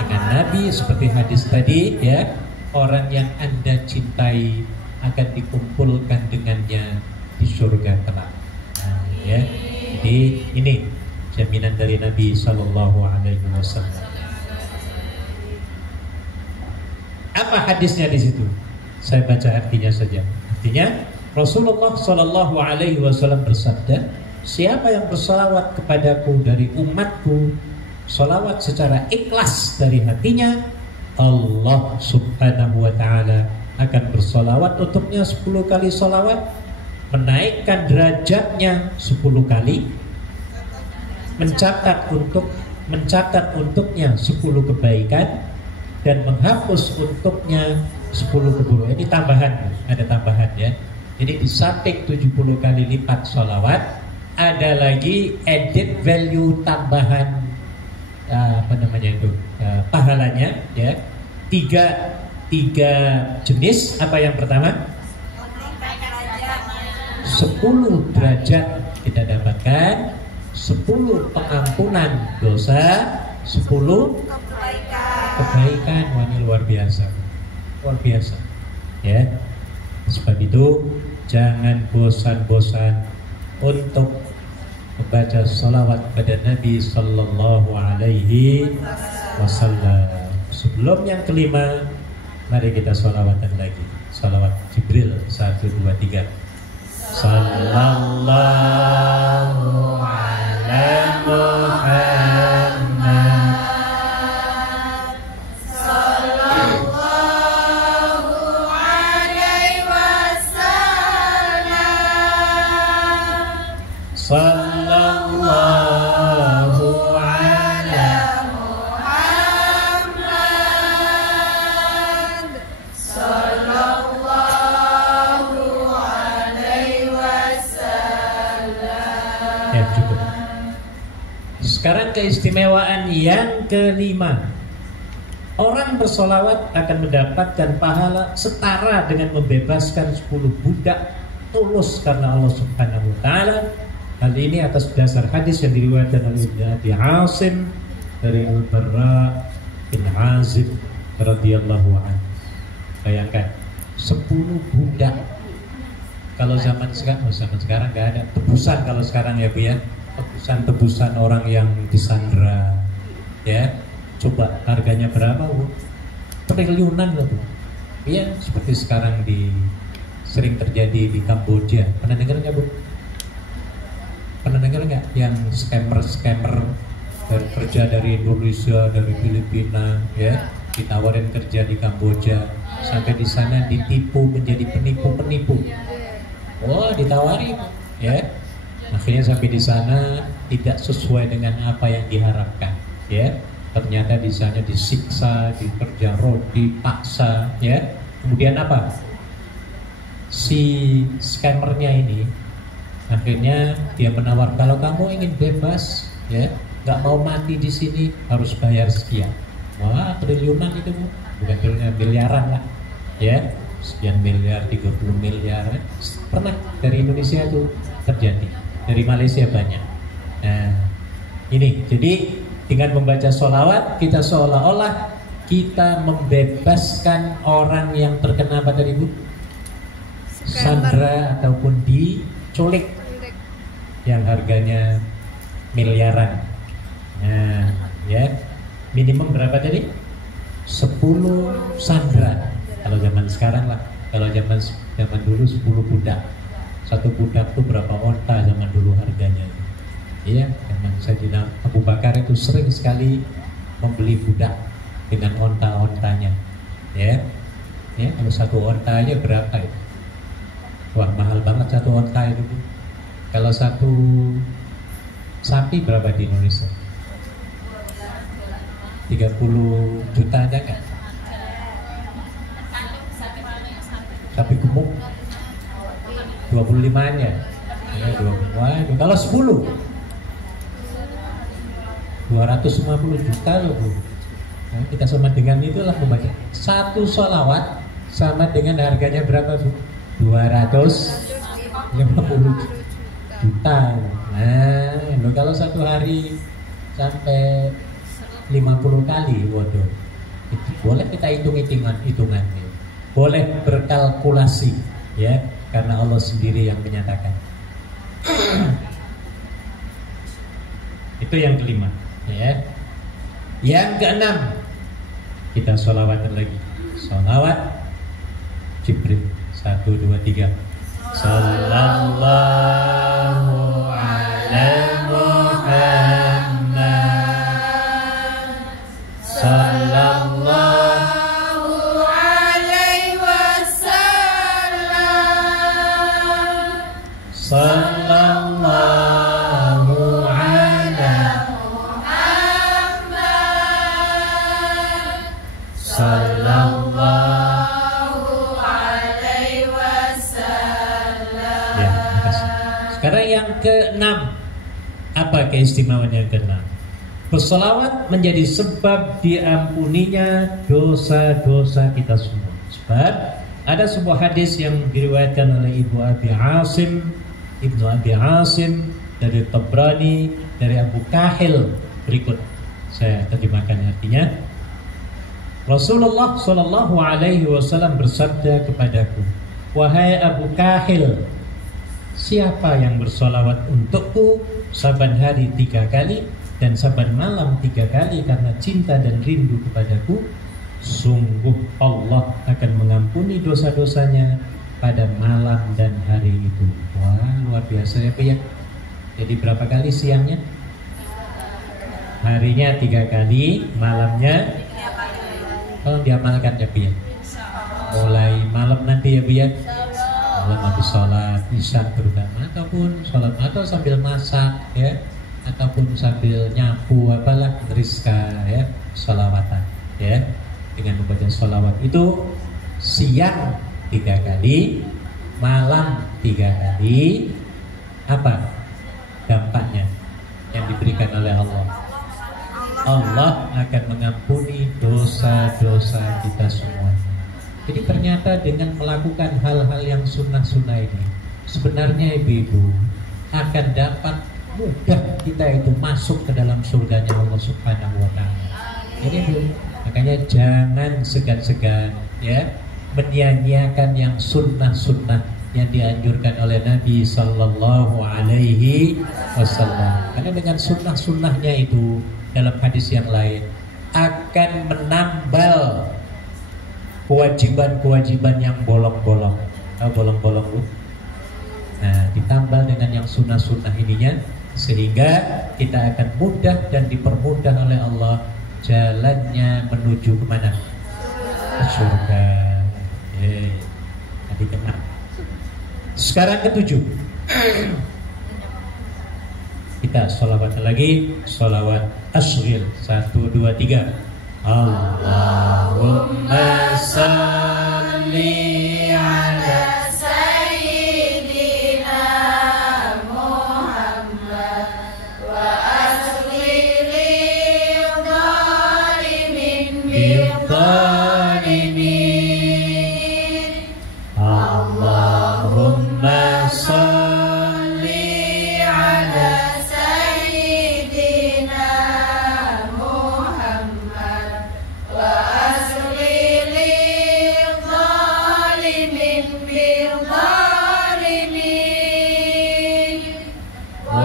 Dengan Nabi, seperti hadis tadi, ya. Orang yang Anda cintai akan dikumpulkan dengannya di surga kelak. Nah, ya. Jadi ini jaminan dari Nabi Sallallahu Alaihi Wasallam. Apa hadisnya di situ? Saya baca artinya saja. Artinya Rasulullah Sallallahu Alaihi Wasallam bersabda, siapa yang bersalawat kepadaku dari umatku, salawat secara ikhlas dari hatinya, Allah Subhanahu Wa Taala akan bersalawat untuknya 10 kali salawat, menaikkan derajatnya 10 kali, mencatat untuknya 10 kebaikan, dan menghapus untuknya 10 keburukan. Ini tambahan, ada tambahan ya. Jadi di samping 70 kali lipat sholawat, ada lagi added value tambahan, pahalanya ya. Tiga jenis. Apa yang pertama? 10 derajat kita dapatkan, 10 pengampunan dosa, 10 kebaikan. Wah, ini luar biasa, luar biasa ya. Sebab itu jangan bosan-bosan untuk membaca salawat pada Nabi Sallallahu Alaihi Wasallam. Sebelum yang kelima, mari kita salawatan lagi. Salawat Jibril 1, 2, 3. Sallallahu ala Muhammad. Sallallahu ala Muhammad. Sallallahu alaihi wasallam. Ya, cukup. Sekarang keistimewaan yang kelima. Orang bersolawat akan mendapatkan pahala setara dengan membebaskan 10 budak tulus karena Allah Subhanahu wa Ta'ala. Hal ini atas dasar hadis yang diriwayatkan oleh Nabi Asim dari Al-Barra bin Azib radhiyallahu anhu. Bayangkan 10 budak. Kalau zaman sekarang nggak ada tebusan. Kalau sekarang ya Bu ya, tebusan orang yang disandra ya. Coba harganya berapa Bu? Triliunan loh Bu. Iya, seperti sekarang sering terjadi di Kamboja. Pernah dengar nggak Bu? Pernah dengar nggak yang scammer kerja dari Indonesia, dari Filipina, ya, ditawarin kerja di Kamboja, sampai di sana ditipu menjadi penipu. Oh, ditawari, ya, akhirnya sampai di sana tidak sesuai dengan apa yang diharapkan, ya. Ternyata di sana disiksa, dikerja dipaksa, ya. Kemudian apa? Si scammernya ini akhirnya dia menawar, kalau kamu ingin bebas, ya, nggak mau mati di sini, harus bayar sekian. Wah, triliunan itu Bu, bukan triliunan, miliaran lah, ya, sekian miliar, 30 miliar. Pernah dari Indonesia itu terjadi, dari Malaysia banyak. Nah, ini jadi dengan membaca sholawat kita seolah-olah kita membebaskan orang yang terkena apa tadi Bu? Sandra ataupun diculik yang harganya miliaran. Nah, ya, minimum berapa tadi? 10 sandra. Kalau zaman sekarang lah. Kalau zaman dulu 10 budak. Satu budak tuh berapa onta zaman dulu harganya. Iya, zaman Sayyidina Abu Bakar itu sering sekali membeli budak dengan onta-ontanya. Ya, kalau satu onta aja berapa itu? Wah, mahal banget satu onta itu. Kalau satu sapi berapa di Indonesia? 30 juta aja kan? Sapi gemuk 25-nya. Ya, 20. Waduh, kalau 10 250 juta loh, Bu. Nah, kita sama dengan itulah membaca. Satu sholawat sama dengan harganya berapa, Bu? 250 juta. Nah, kalau satu hari sampai 50 kali, waduh. Itu boleh kita hitungannya. Boleh berkalkulasi, ya, karena Allah sendiri yang menyatakan. Itu yang kelima, ya. Yang keenam, kita sholawatan lagi. Sholawat Jibril. 1, 2, 3. Sallallahu ala Muhammad. Sallallahu alaihi wasallam. Sallallahu ala Muhammad. Sallallahu. Sekarang yang keenam, apa keistimewaan yang keenam? Bersolawat menjadi sebab diampuninya dosa-dosa kita semua. Sebab ada sebuah hadis yang diriwayatkan oleh Ibnu Abi Asim dari Tabrani, dari Abu Kahil. Berikut saya terjemahkan artinya. Rasulullah Shallallahu Alaihi Wasallam bersabda kepadaku, wahai Abu Kahil, siapa yang bersolawat untukku saban hari 3 kali dan saban malam 3 kali karena cinta dan rindu kepadaku, sungguh Allah akan mengampuni dosa-dosanya pada malam dan hari itu. Wah, luar biasa ya, ya. Jadi berapa kali siangnya? Harinya 3 kali, malamnya tolong diamalkan ya, ya. Mulai malam nanti ya, ya. Malam habis sholat isya terutama, ataupun sholat atau sambil masak, ya, ataupun sambil nyapu apalah, rizka, ya, sholawatan, ya, dengan membaca sholawat itu siang 3 kali, malam 3 kali. Apa dampaknya yang diberikan oleh Allah? Allah akan mengampuni dosa-dosa kita semua. Jadi ternyata dengan melakukan hal-hal yang sunnah-sunnah ini, sebenarnya ibu-ibu akan dapat mudah kita itu masuk ke dalam surganya Allah Subhanahu wa Ta'ala. Jadi ibu, makanya jangan segan-segan, ya, menyia-nyiakan yang sunnah-sunnah yang dianjurkan oleh Nabi Sallallahu Alaihi Wasallam. Karena dengan sunnah-sunnahnya itu dalam hadis yang lain akan menambal kewajiban-kewajiban yang bolong-bolong. Tahu bolong-bolong lu? Nah, ditambal dengan yang sunnah-sunnah ininya, sehingga kita akan mudah dan dipermudah oleh Allah jalannya menuju kemana? Ke surga. Tadi kena. Sekarang ke-7. Kita sholawat lagi, sholawat asghil. 1, 2, 3. Allahumma salli ala Sayyidina Muhammad wa asli dhalimin bil-dhalimin. Allahumma salli ala Sayyidina Muhammad wa asli dhalimin bil-dhalimin wa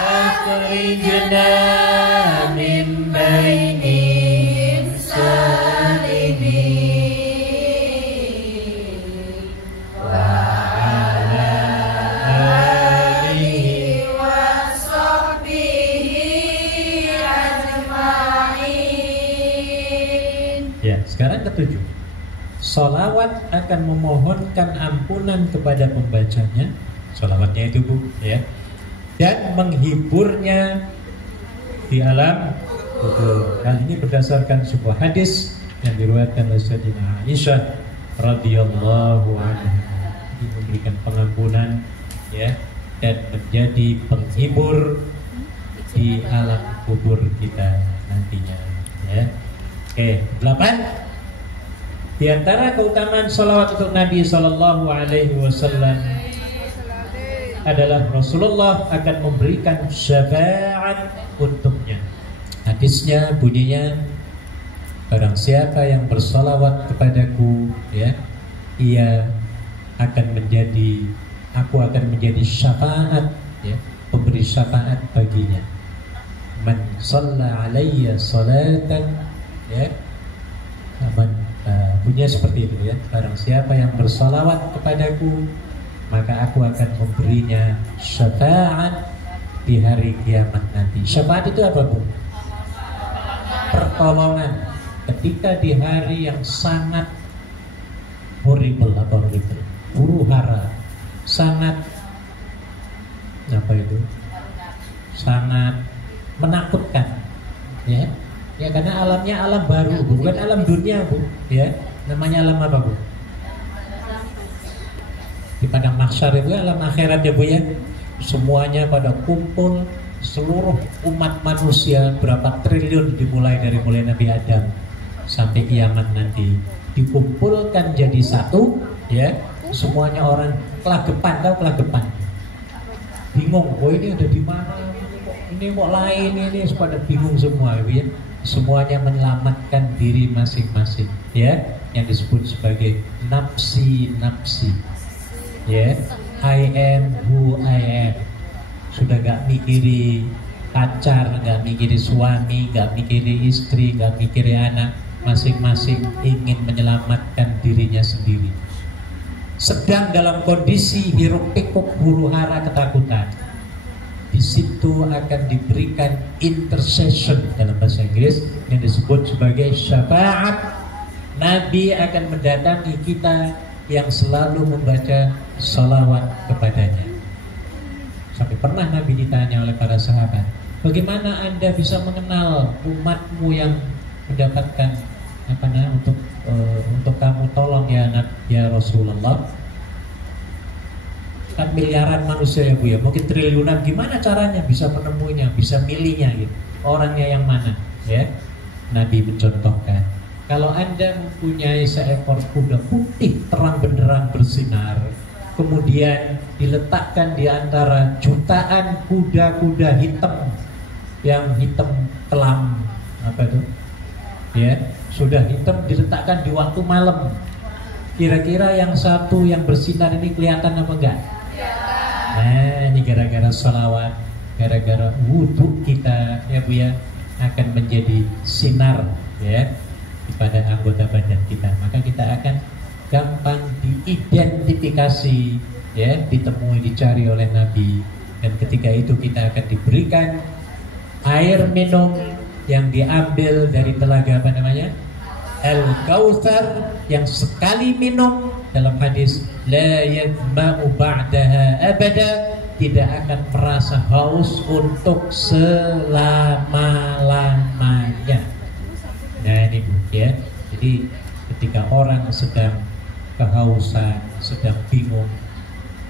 akhrijna min bainihim Sekarang ketujuh, sholawat akan memohonkan ampunan kepada pembacanya, sholawatnya itu Bu, ya, dan menghiburnya di alam kubur. Hal ini berdasarkan sebuah hadis yang diriwayatkan oleh Sayyidatina Aisyah radhiyallahu anha. Ini memberikan pengampunan, ya, dan menjadi penghibur di alam kubur kita nantinya, ya. Oke, 8. Di antara keutamaan salawat untuk Nabi Sallallahu Alaihi Wasallam adalah Rasulullah akan memberikan syafaat untuknya. Hadisnya bunyinya, barang siapa yang bersalawat kepadaku, ya, ia akan menjadi, aku akan menjadi syafaat, ya, pemberi syafaat baginya. Man shalla alayya salatan, ya, punya seperti itu, ya. Barang siapa yang bersalawat kepadaku, maka aku akan memberinya syafaat di hari kiamat nanti. Syafaat itu apa, Bu? Pertolongan ketika di hari yang sangat horrible atau horrible, huru hara, sangat apa itu? Sangat menakutkan, ya. Ya, karena alamnya alam baru, Bu, bukan alam dunia, Bu, ya. Namanya alam apa, Bu? Di padang mahsyar itu alam akhirat, ya Bu, ya. Semuanya pada kumpul, seluruh umat manusia berapa triliun, dimulai dari mulai Nabi Adam sampai kiamat nanti dikumpulkan jadi satu, ya. Semuanya orang kelagepan, tahu kelagepan? Bingung, oh ini ada di mana? Ini kok lain ini, pada bingung semua, ya. Semuanya menyelamatkan diri masing-masing, ya, yang disebut sebagai nafsi, ya. I am who I am. Sudah gak mikiri pacar, gak mikiri suami, gak mikiri istri, gak mikiri anak, masing-masing ingin menyelamatkan dirinya sendiri. Sedang dalam kondisi hiruk pikuk huru hara ketakutan. Di situ akan diberikan intercession dalam bahasa Inggris yang disebut sebagai syafaat. Nabi akan mendatangi kita yang selalu membaca salawat kepadanya. Sampai pernah Nabi ditanya oleh para sahabat, bagaimana Anda bisa mengenal umatmu yang mendapatkan apa namanya untuk kamu tolong ya Rasulullah? Kan miliaran manusia, ya Bu, ya, mungkin triliunan, gimana caranya bisa menemuinya, bisa milihnya gitu, orangnya yang mana, ya. Nabi mencontohkan, kalau Anda mempunyai seekor kuda putih terang benderang bersinar, kemudian diletakkan di antara jutaan kuda-kuda hitam yang hitam kelam, apa itu, ya, sudah hitam, diletakkan di waktu malam, kira-kira yang satu yang bersinar ini kelihatan apa enggak? Nah, ini gara-gara sholawat, gara-gara wudhu kita, ya Bu, ya, akan menjadi sinar, ya, pada anggota badan kita. Maka kita akan gampang diidentifikasi, ya, ditemui, dicari oleh Nabi. Dan ketika itu kita akan diberikan air minum yang diambil dari telaga apa namanya? Al-Kautsar, yang sekali minum dalam hadis la yadma'u ba'daha abada, tidak akan merasa haus untuk selama-lamanya. Nah ini Bu, ya. Jadi ketika orang sedang kehausan, sedang bingung,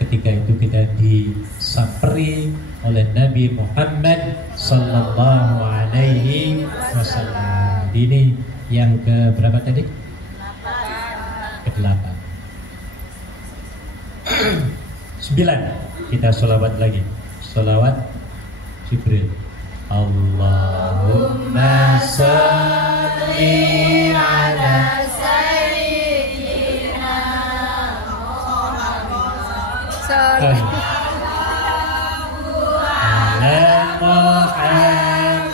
ketika itu kita disamperi oleh Nabi Muhammad Sallallahu Alaihi Wasallam. Ini yang ke berapa tadi? Ke-8. 9. Kita sholawat lagi. Sholawat Jibril. Allahumma sholli ala Sayyidina Muhammad. Ala Muhammad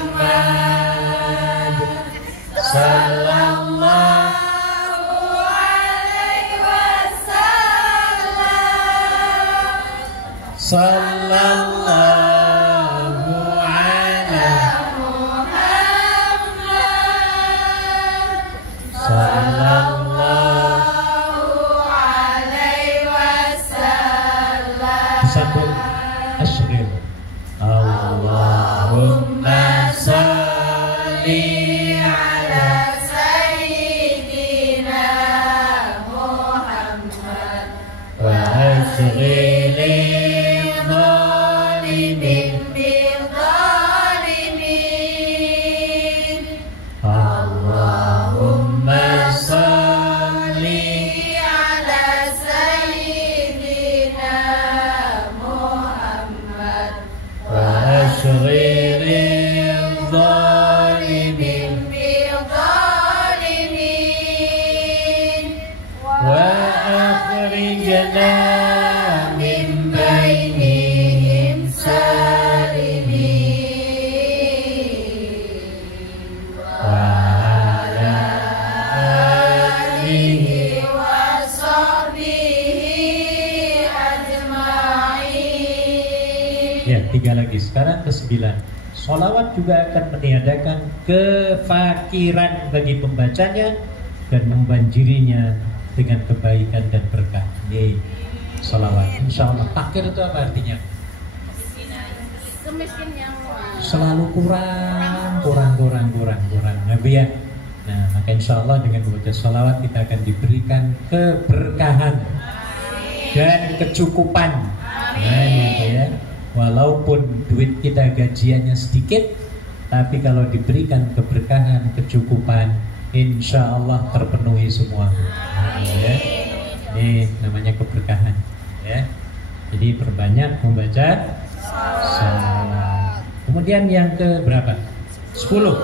sallallahu alaihi wasallam. Sallallahu ala Muhammad. sallallahu 3 lagi, sekarang ke-9. Sholawat juga akan meniadakan kefakiran bagi pembacanya dan membanjirinya dengan kebaikan dan berkah. Ini sholawat. Insya Allah. Fakir itu apa artinya? Semiskin yang Selalu kurang. Nabi ya. Nah, maka insya Allah dengan membaca sholawat kita akan diberikan keberkahan dan kecukupan. Nah, gitu ya. Walaupun duit kita gajiannya sedikit, tapi kalau diberikan keberkahan, kecukupan, insya Allah terpenuhi semua. Nah, ya. Ini namanya keberkahan. Ya. Jadi perbanyak membaca sholawat. Kemudian yang ke berapa? 10.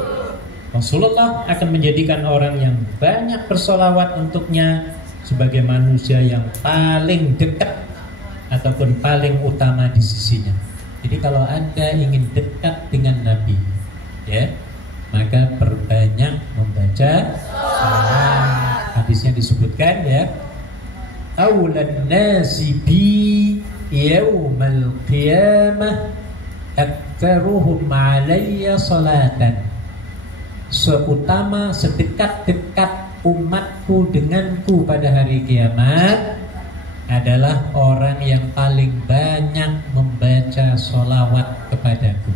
Rasulullah akan menjadikan orang yang banyak bersolawat untuknya sebagai manusia yang paling dekat ataupun paling utama di sisinya. Jadi kalau Anda ingin dekat dengan Nabi, ya, maka perbanyak membaca sholawat. Hadisnya disebutkan ya, aulan nasi bi yaumal qiyamah aktsaruhum alayya salatan. Seutama sedekat-dekat umatku denganku pada hari kiamat adalah orang yang paling banyak membaca sholawat kepadaku.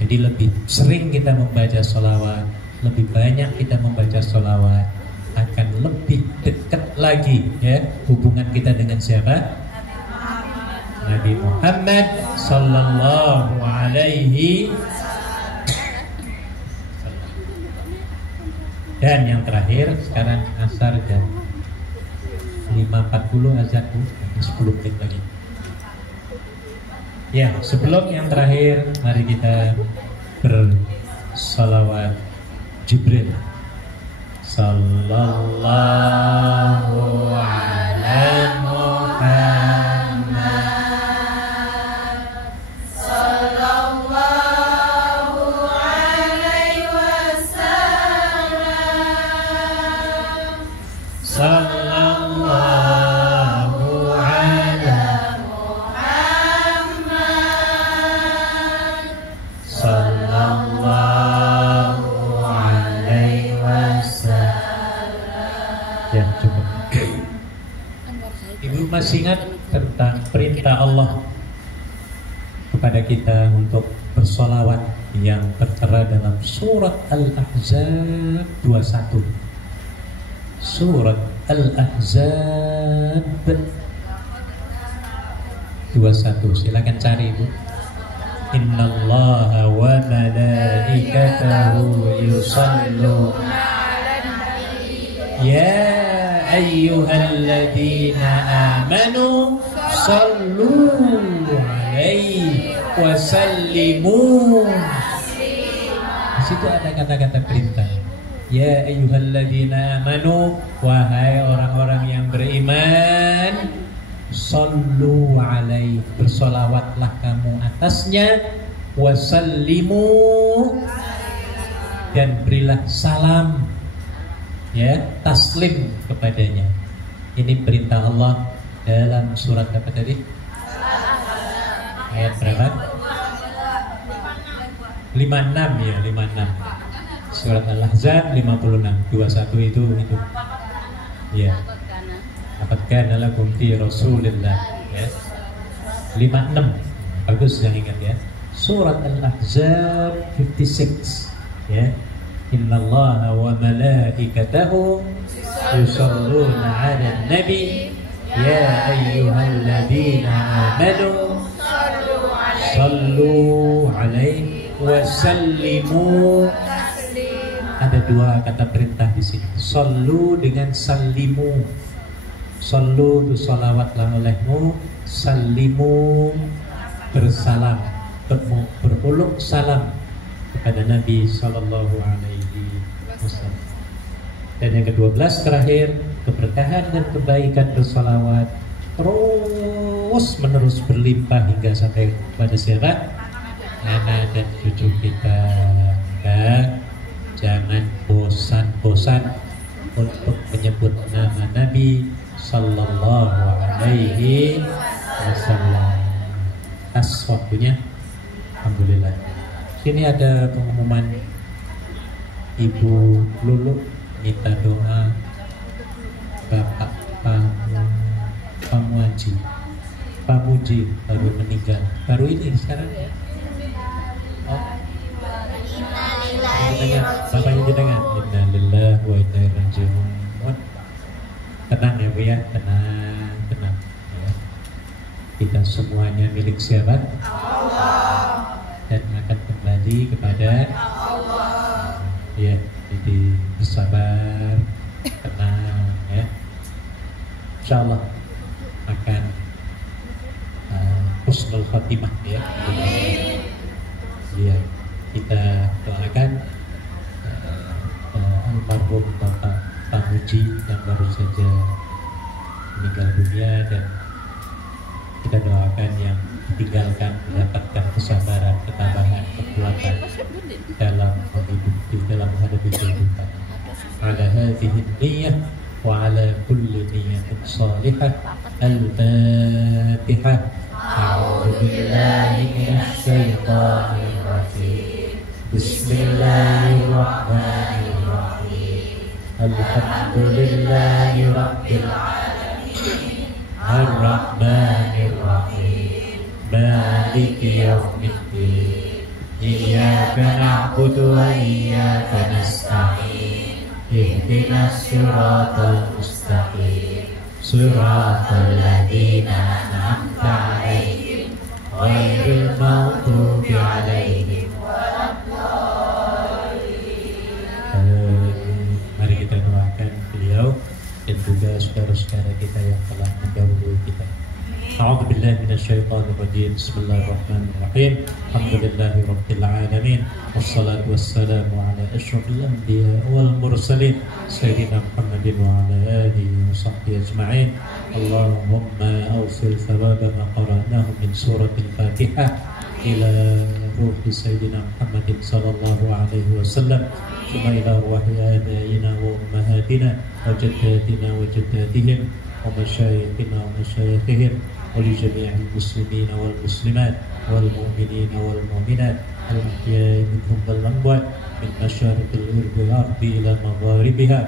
Jadi lebih sering kita membaca sholawat, lebih banyak kita membaca sholawat, akan lebih dekat lagi ya hubungan kita dengan siapa? Nabi Muhammad sallallahu alaihi. Dan yang terakhir sekarang asar jam 5.40 azan 10 menit lagi. Ya, sebelum yang terakhir mari kita bersalawat Jibril. Sallallahu ala Muhammad. Sallallahu ala Muhammad. Sallallahu alaihi wasallam. Ya, cukup. Ibu masih ingat tentang perintah Allah kepada kita untuk bersolawat yang tertera dalam surat Al-Ahzab 21. Surat Al-Ahzab 21. Silakan cari Ibu. Innallaha wa malaikatahu yusalluna 'alan nabi. Ya ayyuhalladzina amanu sallu 'alaihi wa sallimu. Di situ ada kata-kata perintah. Ya ayyuhalladzina amanu, wahai orang-orang yang beriman, sallu alaihi, bersolawatlah kamu atasnya, wasallimu, dan berilah salam, ya, taslim kepadanya. Ini perintah Allah dalam surat apa tadi? Ayat berapa? 56 ya, 56. Surat Al-Ahzab 56, 21 itu. Ya. Dapatkan lakum fi Rasulillah, ya. 56. Bagus yang ingat ya. Surat Al-Ahzab 56, ya. Innallaha wa malaikatahu yusalluna 'alan nabi ya ayyuhalladzina amanu sallu 'alaihi wa sallimu. Ada dua kata perintah di sini. Sallu dengan sallimu. Sallu itu salawatlah olehmu, sallimu bersalam, beruluk salam kepada Nabi Sallallahu Alaihi Wasallam. Dan yang ke-12 terakhir, keberkahan dan kebaikan bersalawat terus menerus berlimpah hingga sampai kepada siapa? Anak dan cucu kita. Jangan bosan-bosan untuk menyebut nama Nabi Sallallahu Alaihi Wasallam. Pas waktunya Alhamdulillah. Sini ada pengumuman Ibu Lulu minta doa Bapak Pamuji baru meninggal. Baru ini sekarang. Oh. Bapaknya jenengan. Innalillahi wa inna ilaihi raji'un. Tenang ya Bu ya, tenang. Ya. Kita semuanya milik siapa? Allah. Dan akan kembali kepada Allah. Ya, jadi bersabar, tenang ya. Insyaallah akan husnul khatimah ya. Ya, kita doakan almarhum Bapak Pamuji yang baru saja meninggal dunia, dan kita doakan yang ditinggalkan mendapatkan kesabaran, ketabahan, kekuatan dalam menghadapi kehidupan. Ala hadhihi niyyah wa ala kulli niyyatin salihah. Al-Fatihah. A'udzu billahi minasy syaithanir rajim. Bismillahirrahmanirrahim. Alhamdulillahi rabbil alamin. Ar-Rahmanir Rahim. Maliki yaumiddin. Iyyaka na'budu wa iyyaka nasta'in. Ihdinas siratal mustaqim. Siratal ladzina an'amta 'alaihim ghairil maghdubi 'alaihim waladdallin. Mari kita doakan beliau dan juga saudara-saudara kita yang telah mendahului kita. A'udzu billahi minasyaitonir rajim. Bismillahirrahmanirrahim. Alhamdulillahi rabbil alamin. Wassalatu wassalamu ala asyrofil anbiya wal mursalin sayyidina Muhammadin wa ala alihi wa sahbihi ajma'in. Allahumma awfil thawaba ma qara'nahu min suratil Fatihah ila ruhi sayyidina Muhammadin sallallahu alaihi wasallam, thumma ila ruhi abaina wa ummahatina wa jaddatina wa jaddatihim wa masyayikhina wa masyayikhihim wa li jami'il muslimina wal muslimat wal mu'minina wal mu'minat al ahya'i minhum wal amwat min masyariqil ardi ila magharibiha,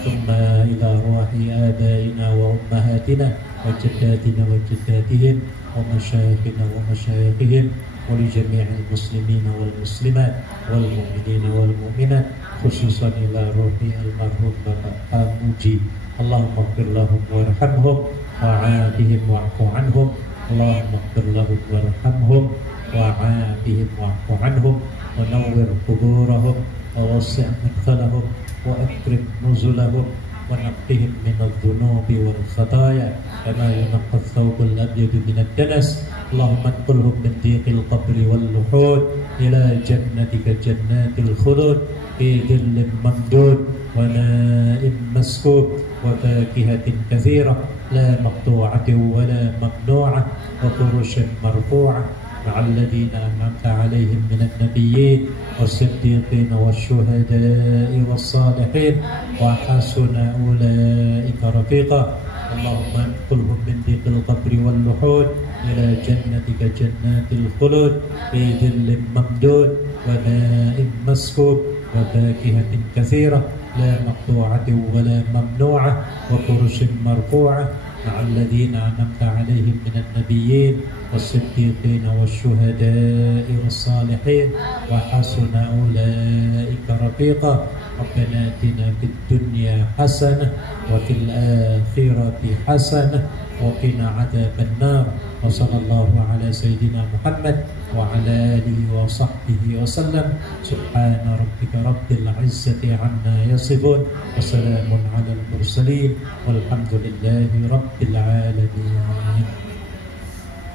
thumma ila ruhi abaina wa ummahatina wa jaddatina wa jaddatihim wa masyayikhina wa masyayikhihim wa li jami'il muslimina wal muslimat wal mu'minina wal mu'minat, khususan ila ruhi almarhum Bapak Pamuji. Allahumma ighfir lahum warhamhum wa'afihim wa'fu anhum. Allahumma ighfir lahum warhamhum wa'afihim wa'fu anhum wa nawwir quburahum wa wasi' madkhalahum wa akrim nuzulahum wa naqqihim min adh-dhunubi wal khataaya kama yunqqa ath-thawbul abyadu min ad-danas. Allahumma adkhilhum min dhiqil qabri wal luhud ila jannatika jannatil khulud fi dhillin mamdud wa na'im maskub wa fakihatin kathirah la maqtu'atin wa la mamnu'ah wa furushin marfu'ah ma'al ladhina an'amta 'alaihim minan nabiyyin was-siddiqin wash-shuhada'i was-salihin wa hasuna ulaika rafiqa. Allahumma adkhilhum min dhiqil qabri wal luhud ila jannatika jannatil khulud fi dhillin mamdud wa na'im maskub wa fakihatin kathirah la maqtu'atin wa la mamnu'ah wa furushin marfu'ah ma'al ladhina an'amta 'alaihim minan nabiyyin was-siddiqin wash-shuhada'i was-salihin wa hasuna ulaika rafiqa. Rabbana atina fid dunya hasanah wa fil akhirati hasanah wa qina adzaban nar. Wa sallallahu ala sayyidina Muhammad wa ala alihi wa sahbihi wa sallam. Subhana rabbika rabbil izzati amma yasifun wa salamun ala al mursalin walhamdulillahi rabbil alamin.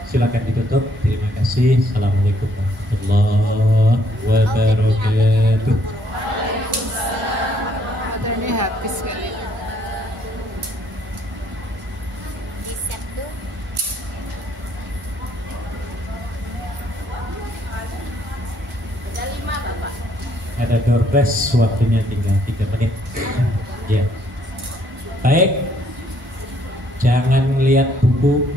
Silakan ditutup. Terima kasih. Assalamualaikum warahmatullahi wabarakatuh. Habis kali. Ada doorpress, waktunya tinggal 3 menit. Ya. Baik. Jangan lihat buku.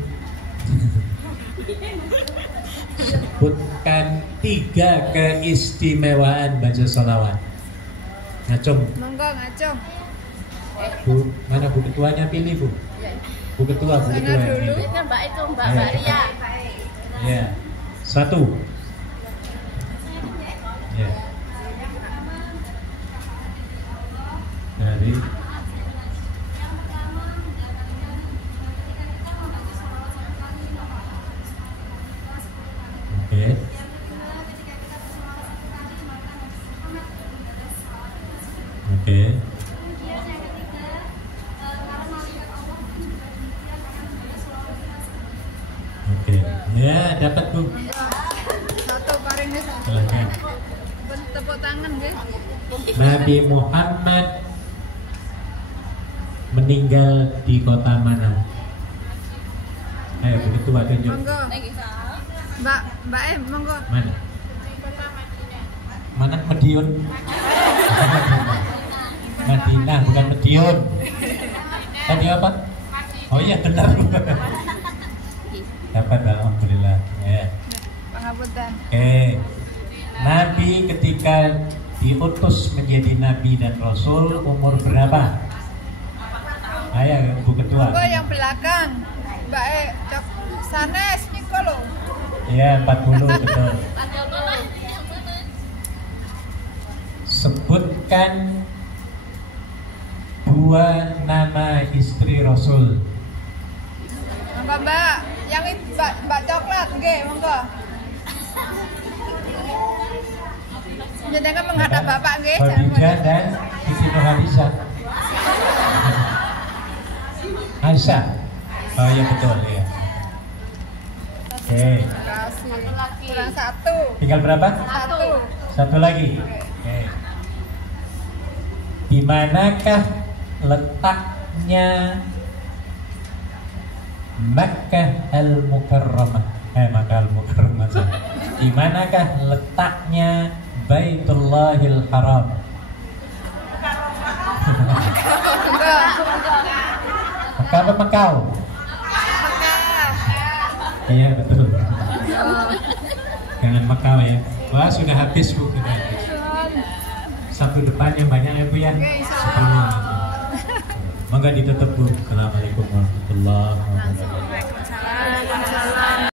Sebutkan 3 keistimewaan baca sholawat. Ngacung. Monggo ngacung. Bu, mana Bu Ketuanya pilih Bu? Bu Ketua, Bu Ketua. dulu. Ini Mbak itu Mbak Ria. Ya, 1. Ya. Dari Oke. Oke. Oke. Ya, dapat Bu. Satu paring deh. Silakan. Tepuk tangan deh. Nabi Muhammad meninggal di kota mana? Ayo begitu Pak tunjuk. Monggo. Mbak monggo. Mana? Mana Madiun? Madinah bukan Madiun. Tadi apa? Oh iya benar. Dapat alhamdulillah. Ya. Pangapunten. Nabi ketika diutus menjadi nabi dan rasul umur berapa? Ayo Bu Ketua. Monggo yang belakang. Mbak cok sanes niku lho. Ya 40 betul. Sebutkan 2 nama istri Rasul. Monggo Mbak, yang itu Mbak coklat nggih, monggo. Jangan menghadap Bapak nggih. Khadijah dan Siti Nurhaliza. Aisyah. Oh iya betul ya. Oke. Kasih. Kurang satu. Tinggal berapa? Satu. Satu lagi. Oke. Di manakah letaknya Makkah Al-Mukarramah? Makkah Al-Mukarramah. Di manakah letaknya Baitullahil Haram? Mekah apa Mekau? Iya betul. Jangan Mekau ya. Wah sudah habis Bu, sudah habis. Sabtu depannya banyak ya Bu ya. Monggo ditutup Bu. Assalamualaikum warahmatullahi wabarakatuh. Waalaikumsalam.